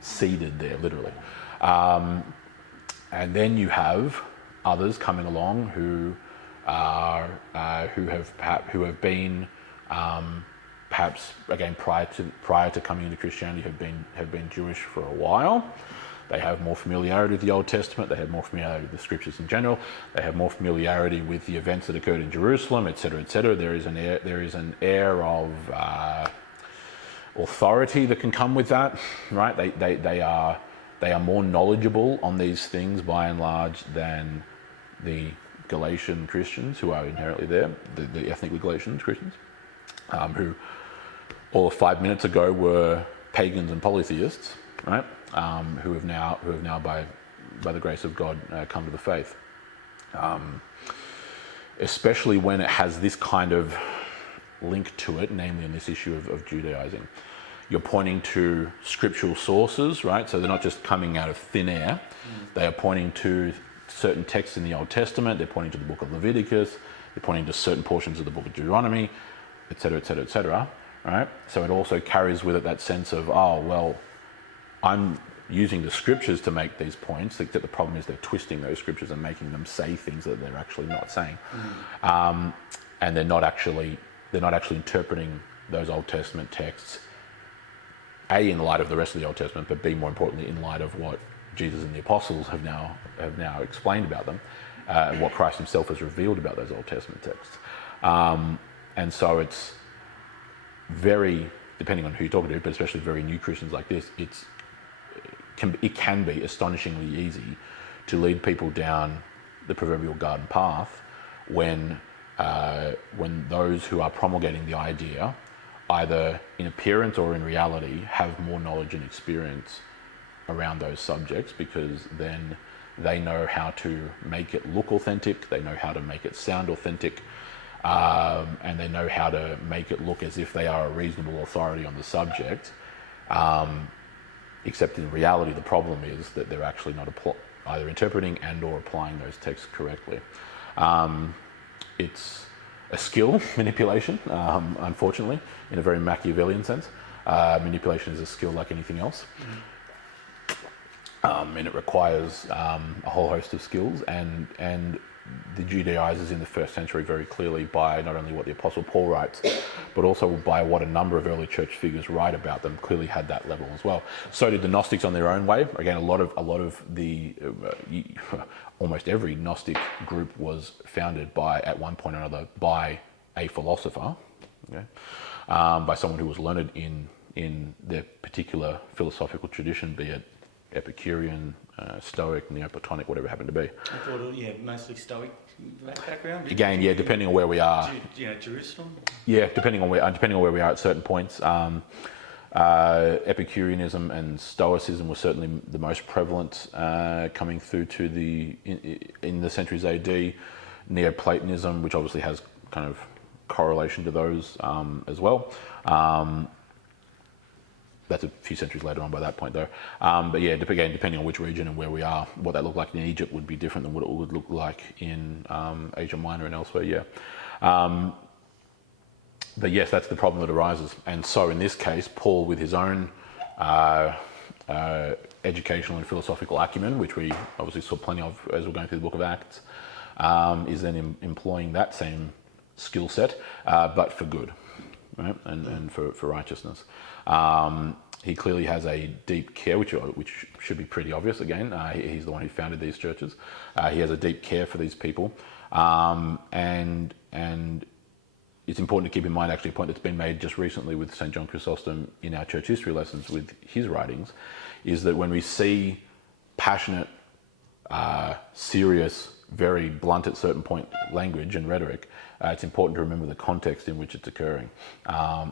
seeded there, literally. And then you have others coming along who have been perhaps, again, prior to coming into Christianity, have been Jewish for a while. They have more familiarity with the Old Testament. They have more familiarity with the Scriptures in general. They have more familiarity with the events that occurred in Jerusalem, etc., etc. There is an air of authority that can come with that, right? They are more knowledgeable on these things by and large than the Galatian Christians, who are inherently there, the ethnically Galatian Christians, who all of 5 minutes ago were pagans and polytheists, right? Who have now by the grace of God come to the faith. Especially when it has this kind of link to it, namely in this issue of Judaizing. You're pointing to scriptural sources, right? So they're not just coming out of thin air. They are pointing to certain texts in the Old Testament. They're pointing to the book of Leviticus. They're pointing to certain portions of the book of Deuteronomy, etc., etc., etc., right? So it also carries with it that sense of, oh, well, I'm using the scriptures to make these points. The problem is they're twisting those scriptures and making them say things that they're actually not saying. And they're not actually interpreting those Old Testament texts, A, in light of the rest of the Old Testament, but B, more importantly, in light of what Jesus and the apostles have now explained about them, and what Christ himself has revealed about those Old Testament texts. And so it's very, depending on who you're talking to, but especially very new Christians like this, it can be astonishingly easy to lead people down the proverbial garden path when those who are promulgating the idea, either in appearance or in reality, have more knowledge and experience around those subjects, because then they know how to make it look authentic, they know how to make it sound authentic, and they know how to make it look as if they are a reasonable authority on the subject. Except in reality, the problem is that they're actually not either interpreting and or applying those texts correctly. It's a skill, manipulation, unfortunately, in a very Machiavellian sense. Manipulation is a skill like anything else. And it requires a whole host of skills, and the Judaizers in the first century, very clearly, by not only what the Apostle Paul writes, but also by what a number of early church figures write about them, clearly had that level as well. So did the Gnostics on their own way. Again, a lot of the almost every Gnostic group was founded at one point or another by a philosopher, okay? By someone who was learned in their particular philosophical tradition, be it Epicurean, Stoic, Neoplatonic, whatever it happened to be. I thought, mostly Stoic background. Again, depending on where we are. Jerusalem. Yeah, depending on where we are at certain points. Epicureanism and Stoicism were certainly the most prevalent coming through to in the centuries AD. Neoplatonism, which obviously has kind of correlation to those as well. That's a few centuries later on by that point, though. But yeah, again, depending on which region and where we are, what that looked like in Egypt would be different than what it would look like in Asia Minor and elsewhere, yeah. But yes, that's the problem that arises. And so in this case, Paul, with his own educational and philosophical acumen, which we obviously saw plenty of as we're going through the book of Acts, is then employing that same skill set, but for good, right? And for righteousness. He clearly has a deep care, which should be pretty obvious. Again, he's the one who founded these churches. He has a deep care for these people, and it's important to keep in mind, actually, a point that's been made just recently with St. John Chrysostom in our church history lessons with his writings, is that when we see passionate, serious, very blunt at certain point language and rhetoric, it's important to remember the context in which it's occurring.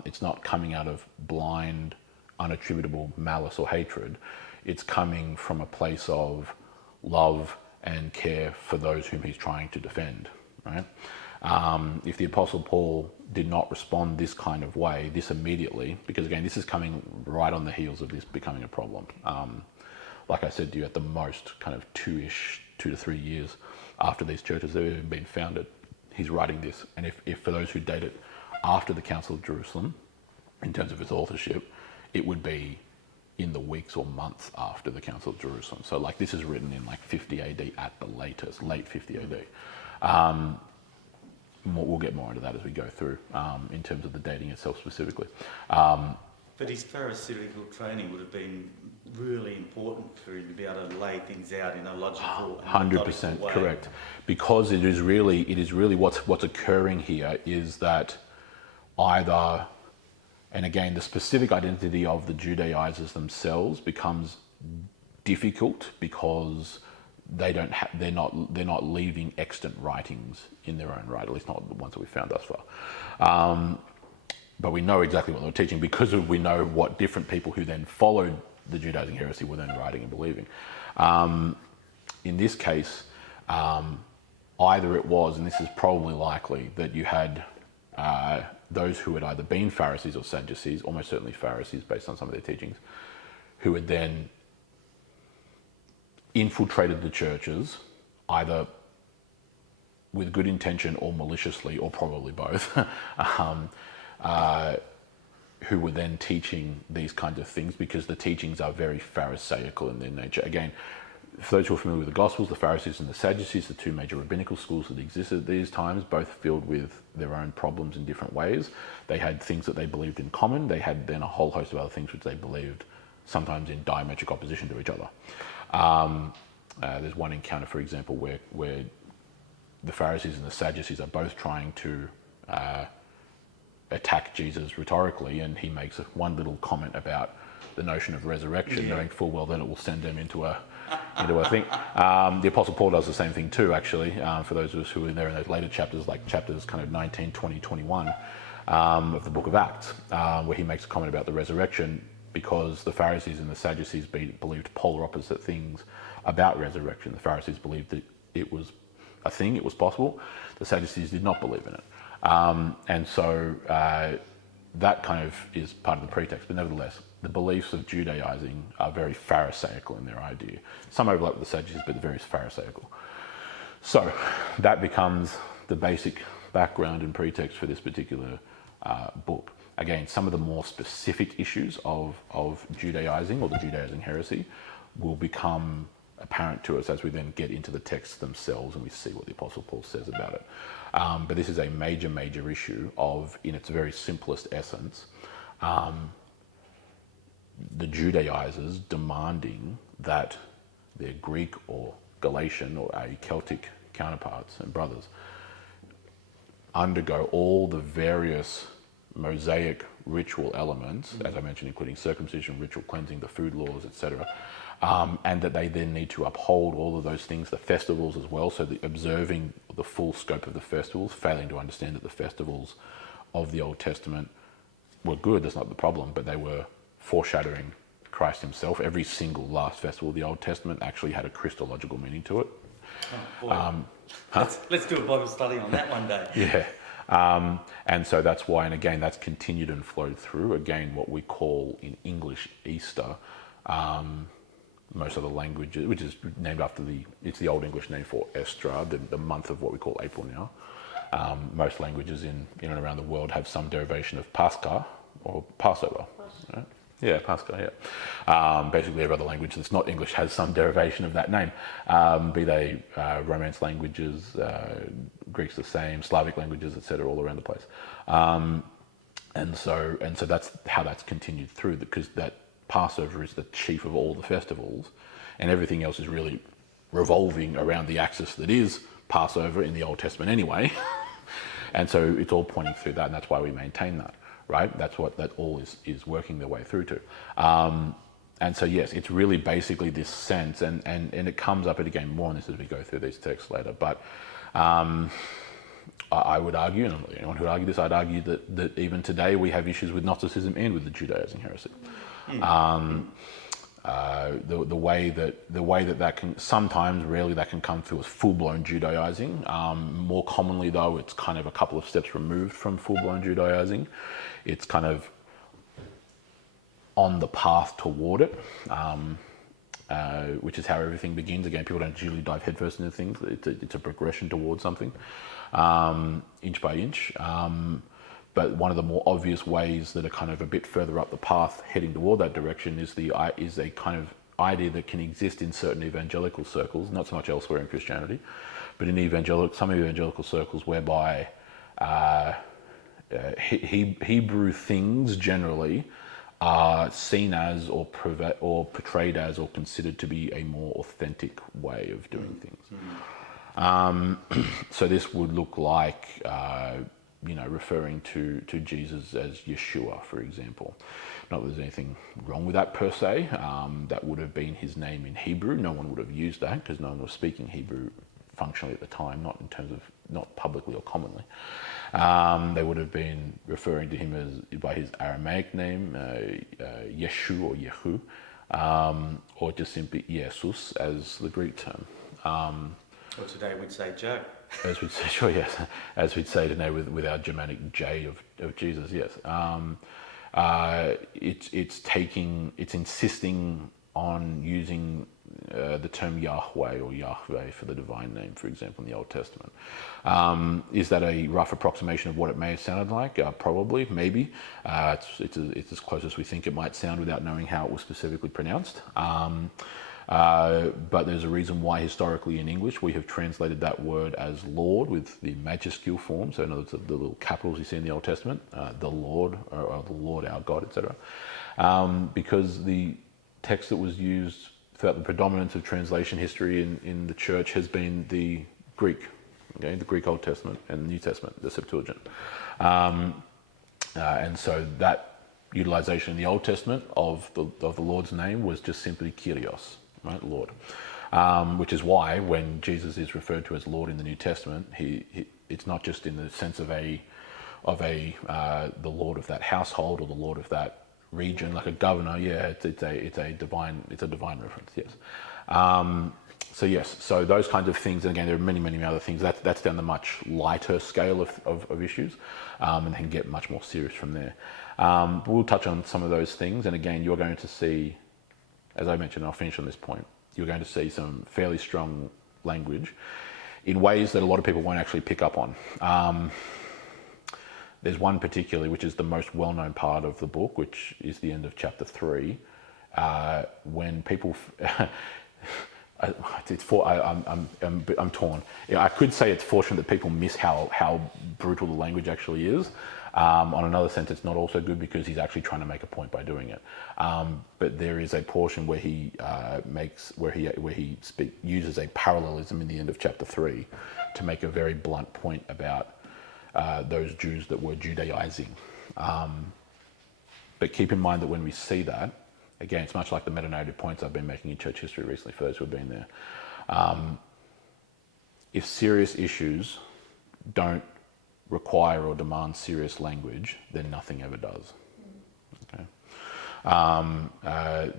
It's not coming out of blind, unattributable malice or hatred. It's coming from a place of love and care for those whom he's trying to defend, right? If the Apostle Paul did not respond this kind of way, this immediately, because again, this is coming right on the heels of this becoming a problem. Like I said to you, at the most, kind of 2 to 3 years after these churches have even been founded, he's writing this. And if for those who date it after the Council of Jerusalem, in terms of its authorship, it would be in the weeks or months after the Council of Jerusalem. So like this is written in like 50 AD at the latest, late 50 AD. We'll get more into that as we go through in terms of the dating itself specifically. But his Pharisaical training would have been really important for him to be able to lay things out in a logical and 100% way. correct, because it is really what's occurring here is that either, and again, the specific identity of the Judaizers themselves becomes difficult because they're not leaving extant writings in their own right, at least not the ones that we've found thus far. But we know exactly what they were teaching because we know what different people who then followed the Judaizing heresy were then writing and believing. In this case, either it was, and this is probably likely, that you had those who had either been Pharisees or Sadducees, almost certainly Pharisees based on some of their teachings, who had then infiltrated the churches, either with good intention or maliciously, or probably both, who were then teaching these kinds of things because the teachings are very Pharisaical in their nature. Again, for those who are familiar with the Gospels, the Pharisees and the Sadducees, the two major rabbinical schools that existed at these times, both filled with their own problems in different ways. They had things that they believed in common. They had then a whole host of other things which they believed sometimes in diametric opposition to each other. There's one encounter, for example, where the Pharisees and the Sadducees are both trying to attack Jesus rhetorically, and he makes one little comment about the notion of resurrection, knowing full well that it will send them into a thing. The Apostle Paul does the same thing too, actually, for those of us who are in there in those later chapters, like chapters kind of 19, 20, 21 of the book of Acts, where he makes a comment about the resurrection, because the Pharisees and the Sadducees believed polar opposite things about resurrection. The Pharisees believed that it was a thing, it was possible. The Sadducees did not believe in it. And so that kind of is part of the pretext, but nevertheless, the beliefs of Judaizing are very Pharisaical in their idea. Some overlap with the Sadducees, but they're very Pharisaical. So that becomes the basic background and pretext for this particular book. Again, some of the more specific issues of Judaizing or the Judaizing heresy will become apparent to us as we then get into the texts themselves and we see what the Apostle Paul says about it. But this is a major issue of, in its very simplest essence, the Judaizers demanding that their Greek or Galatian or a Celtic counterparts and brothers undergo all the various Mosaic ritual elements, as I mentioned, including circumcision, ritual cleansing, the food laws, etc., and that they then need to uphold all of those things, the festivals as well, so that observing the full scope of the festivals, failing to understand that the festivals of the Old Testament were good, that's not the problem, but they were foreshadowing Christ himself. Every single last festival of the Old Testament actually had a Christological meaning to it. Oh, boy. Let's do a Bible study on that one day. Yeah. And so that's why, and again, that's continued and flowed through. Again, what we call in English Easter, most other languages, which is named after it's the Old English name for Estra, the month of what we call April now. Most languages in and around the world have some derivation of Pascha or Passover. Right? Yeah, Pascha, yeah. Basically every other language that's not English has some derivation of that name, be they Romance languages, Greek's the same, Slavic languages, etc., all around the place. And so that's how that's continued through, because that Passover is the chief of all the festivals, and everything else is really revolving around the axis that is Passover in the Old Testament anyway. And so it's all pointing through that, and that's why we maintain that, right? That's what that all is working their way through to. And so, yes, it's really basically this sense, and it comes up again more on this as we go through these texts later, but I would argue, and anyone who would argue this, I'd argue that even today we have issues with Gnosticism and with the Judaizing heresy. The way that can sometimes, rarely, that can come through as full-blown Judaizing. More commonly, though, it's kind of a couple of steps removed from full-blown Judaizing. It's kind of on the path toward it, which is how everything begins. Again, people don't usually dive headfirst into things. It's a progression towards something, inch by inch. But one of the more obvious ways that are kind of a bit further up the path heading toward that direction is a kind of idea that can exist in certain evangelical circles, not so much elsewhere in Christianity, but in some evangelical circles whereby Hebrew things generally are seen as or portrayed as or considered to be a more authentic way of doing things. So this would look like referring to Jesus as Yeshua, for example. Not that there's anything wrong with that per se. That would have been his name in Hebrew. No one would have used that because no one was speaking Hebrew functionally at the time, not publicly or commonly. They would have been referring to him by his Aramaic name, Yeshu or Yehu, or just simply Jesus as the Greek term. Or today we'd say Joe. As we'd say, sure, yes. As we'd say today with our Germanic J of Jesus, yes. It's insisting on using the term Yahweh or Yahweh for the divine name, for example, in the Old Testament. Is that a rough approximation of what it may have sounded like? Probably, maybe. It's as close as we think it might sound without knowing how it was specifically pronounced. But there's a reason why historically in English we have translated that word as Lord with the majuscule form, so in other words, the little capitals you see in the Old Testament, the Lord, or the Lord our God, etc. Because the text that was used throughout the predominance of translation history in the church has been the Greek, okay, the Greek Old Testament and the New Testament, the Septuagint. And so that utilization in the Old Testament of the Lord's name was just simply Kyrios, right, Lord. Which is why when Jesus is referred to as Lord in the New Testament, it's not just in the sense of the Lord of that household or the Lord of that region, like a governor. Yeah, it's a divine reference. Yes. So those kinds of things, and again, there are many other things. That's down the much lighter scale of issues, and they can get much more serious from there. But we'll touch on some of those things, and again, you're going to see, as I mentioned, and I'll finish on this point, you're going to see some fairly strong language in ways that a lot of people won't actually pick up on. There's one particularly, which is the most well-known part of the book, which is the end of chapter 3, when people... I'm torn. I could say it's fortunate that people miss how brutal the language actually is. On another sense, it's not also good because he's actually trying to make a point by doing it. But there is a portion where he uses a parallelism in the end of chapter 3 to make a very blunt point about those Jews that were Judaizing. But keep in mind that when we see that, again, it's much like the meta-narrative points I've been making in church history recently for those who have been there. If serious issues don't require or demand serious language, then nothing ever does. Okay.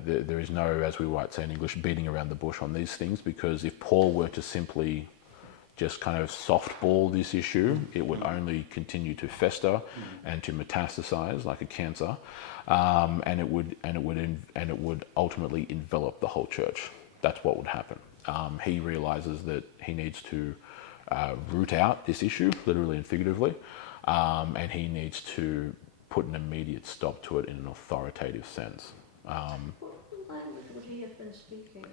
There is no, as we might say in English, beating around the bush on these things, because if Paul were to simply just kind of softball this issue, it would only continue to fester and to metastasize like a cancer, and it would ultimately envelop the whole church. That's what would happen. He realizes that he needs to root out this issue, literally and figuratively, and he needs to put an immediate stop to it in an authoritative sense. What language would he have been speaking?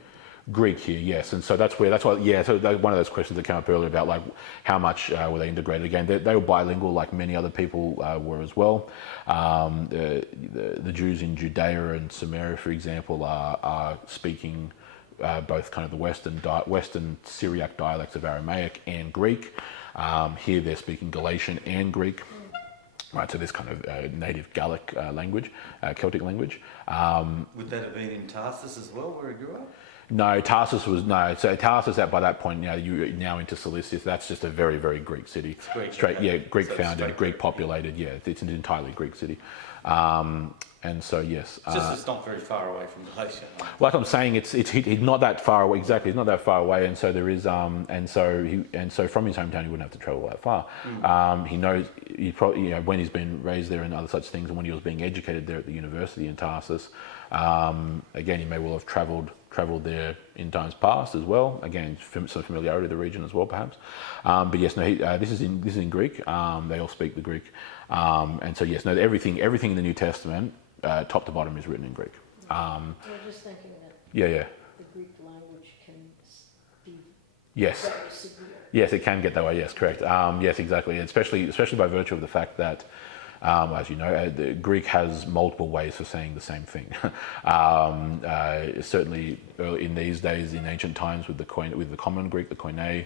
Greek here, yes, and so that's why, yeah. So one of those questions that came up earlier about like how much were they integrated? Again, they were bilingual, like many other people were as well. The Jews in Judea and Samaria, for example, are speaking both kind of the Western Syriac dialects of Aramaic and Greek. Here they're speaking Galatian and Greek. Right, so this kind of native Gallic language, Celtic language. Would that have been in Tarsus as well, where he grew up? No, Tarsus was no. So Tarsus, at by that point, you're now into Cilicia. That's just a very, very Greek city. Greek, straight, okay. yeah, Greek So founded, straight Greek Greek. populated. Yeah, it's an entirely Greek city. and so yes, It's not very far away from Galatia. like I'm saying, it's not that far away. Exactly, it's not that far away, and so there is and so from his hometown he wouldn't have to travel that far. He knows he probably when he's been raised there and other such things, and when he was being educated there at the university in Tarsus. Again, he may well have travelled there in times past as well. Again, some familiarity with the region as well, perhaps. But yes, no. This is in Greek. They all speak the Greek, and so yes, no. Everything in the New Testament, top to bottom, is written in Greek. I'm just thinking that Yeah. the Greek language can be Yes. very severe. Yes, it can get that way. Yes, correct. Yes, exactly. Especially by virtue of the fact that, as you know, the Greek has multiple ways for saying the same thing. Certainly, in these days, in ancient times, with the common Greek, the koine,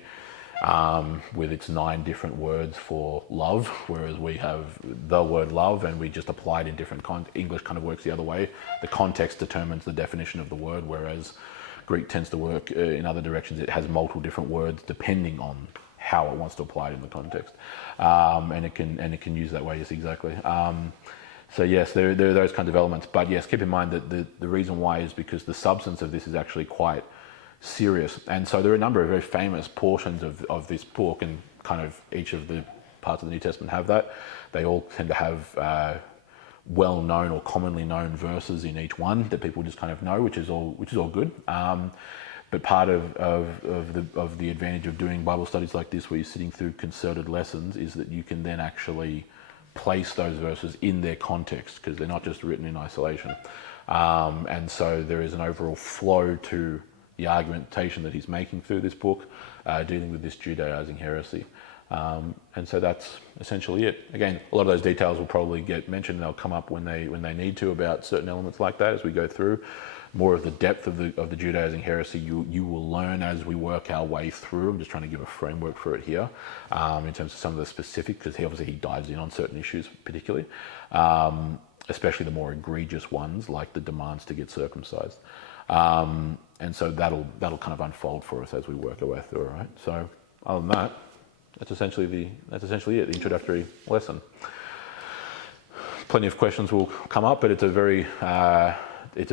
with its 9 different words for love, whereas we have the word love, and we just apply it in different English kind of works the other way. The context determines the definition of the word, whereas Greek tends to work in other directions. It has multiple different words depending on how it wants to apply it in the context, and it can use that way. Yes, exactly. So yes, there are those kinds of elements. But yes, keep in mind that the reason why is because the substance of this is actually quite serious, and so there are a number of very famous portions of this book, and kind of each of the parts of the New Testament have that. They all tend to have well-known or commonly known verses in each one that people just kind of know, which is all good. But part of the advantage of doing Bible studies like this, where you're sitting through concerted lessons, is that you can then actually place those verses in their context, because they're not just written in isolation. And so there is an overall flow to the argumentation that he's making through this book, dealing with this Judaizing heresy. And so that's essentially it. Again, a lot of those details will probably get mentioned, and they'll come up when they need to about certain elements like that as we go through. More of the depth of the Judaizing heresy you will learn as we work our way through. I'm just trying to give a framework for it here, in terms of some of the specific, because he dives in on certain issues particularly, especially the more egregious ones like the demands to get circumcised. And so that'll kind of unfold for us as we work our way through. All right. So other than that, that's essentially it. The introductory lesson. Plenty of questions will come up, but it's a very it's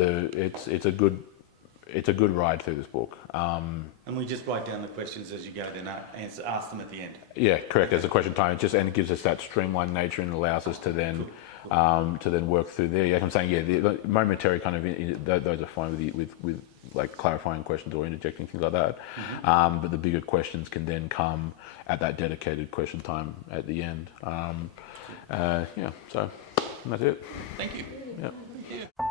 a good ride through this book. And we just write down the questions as you go, then ask them at the end. Yeah, correct. As a question time, it gives us that streamlined nature and allows us to then work through there. Yeah, I'm saying the momentary kind of those are fine with like clarifying questions or interjecting things like that. Mm-hmm. But the bigger questions can then come at that dedicated question time at the end. So that's it. Thank you. Yeah. Thank you.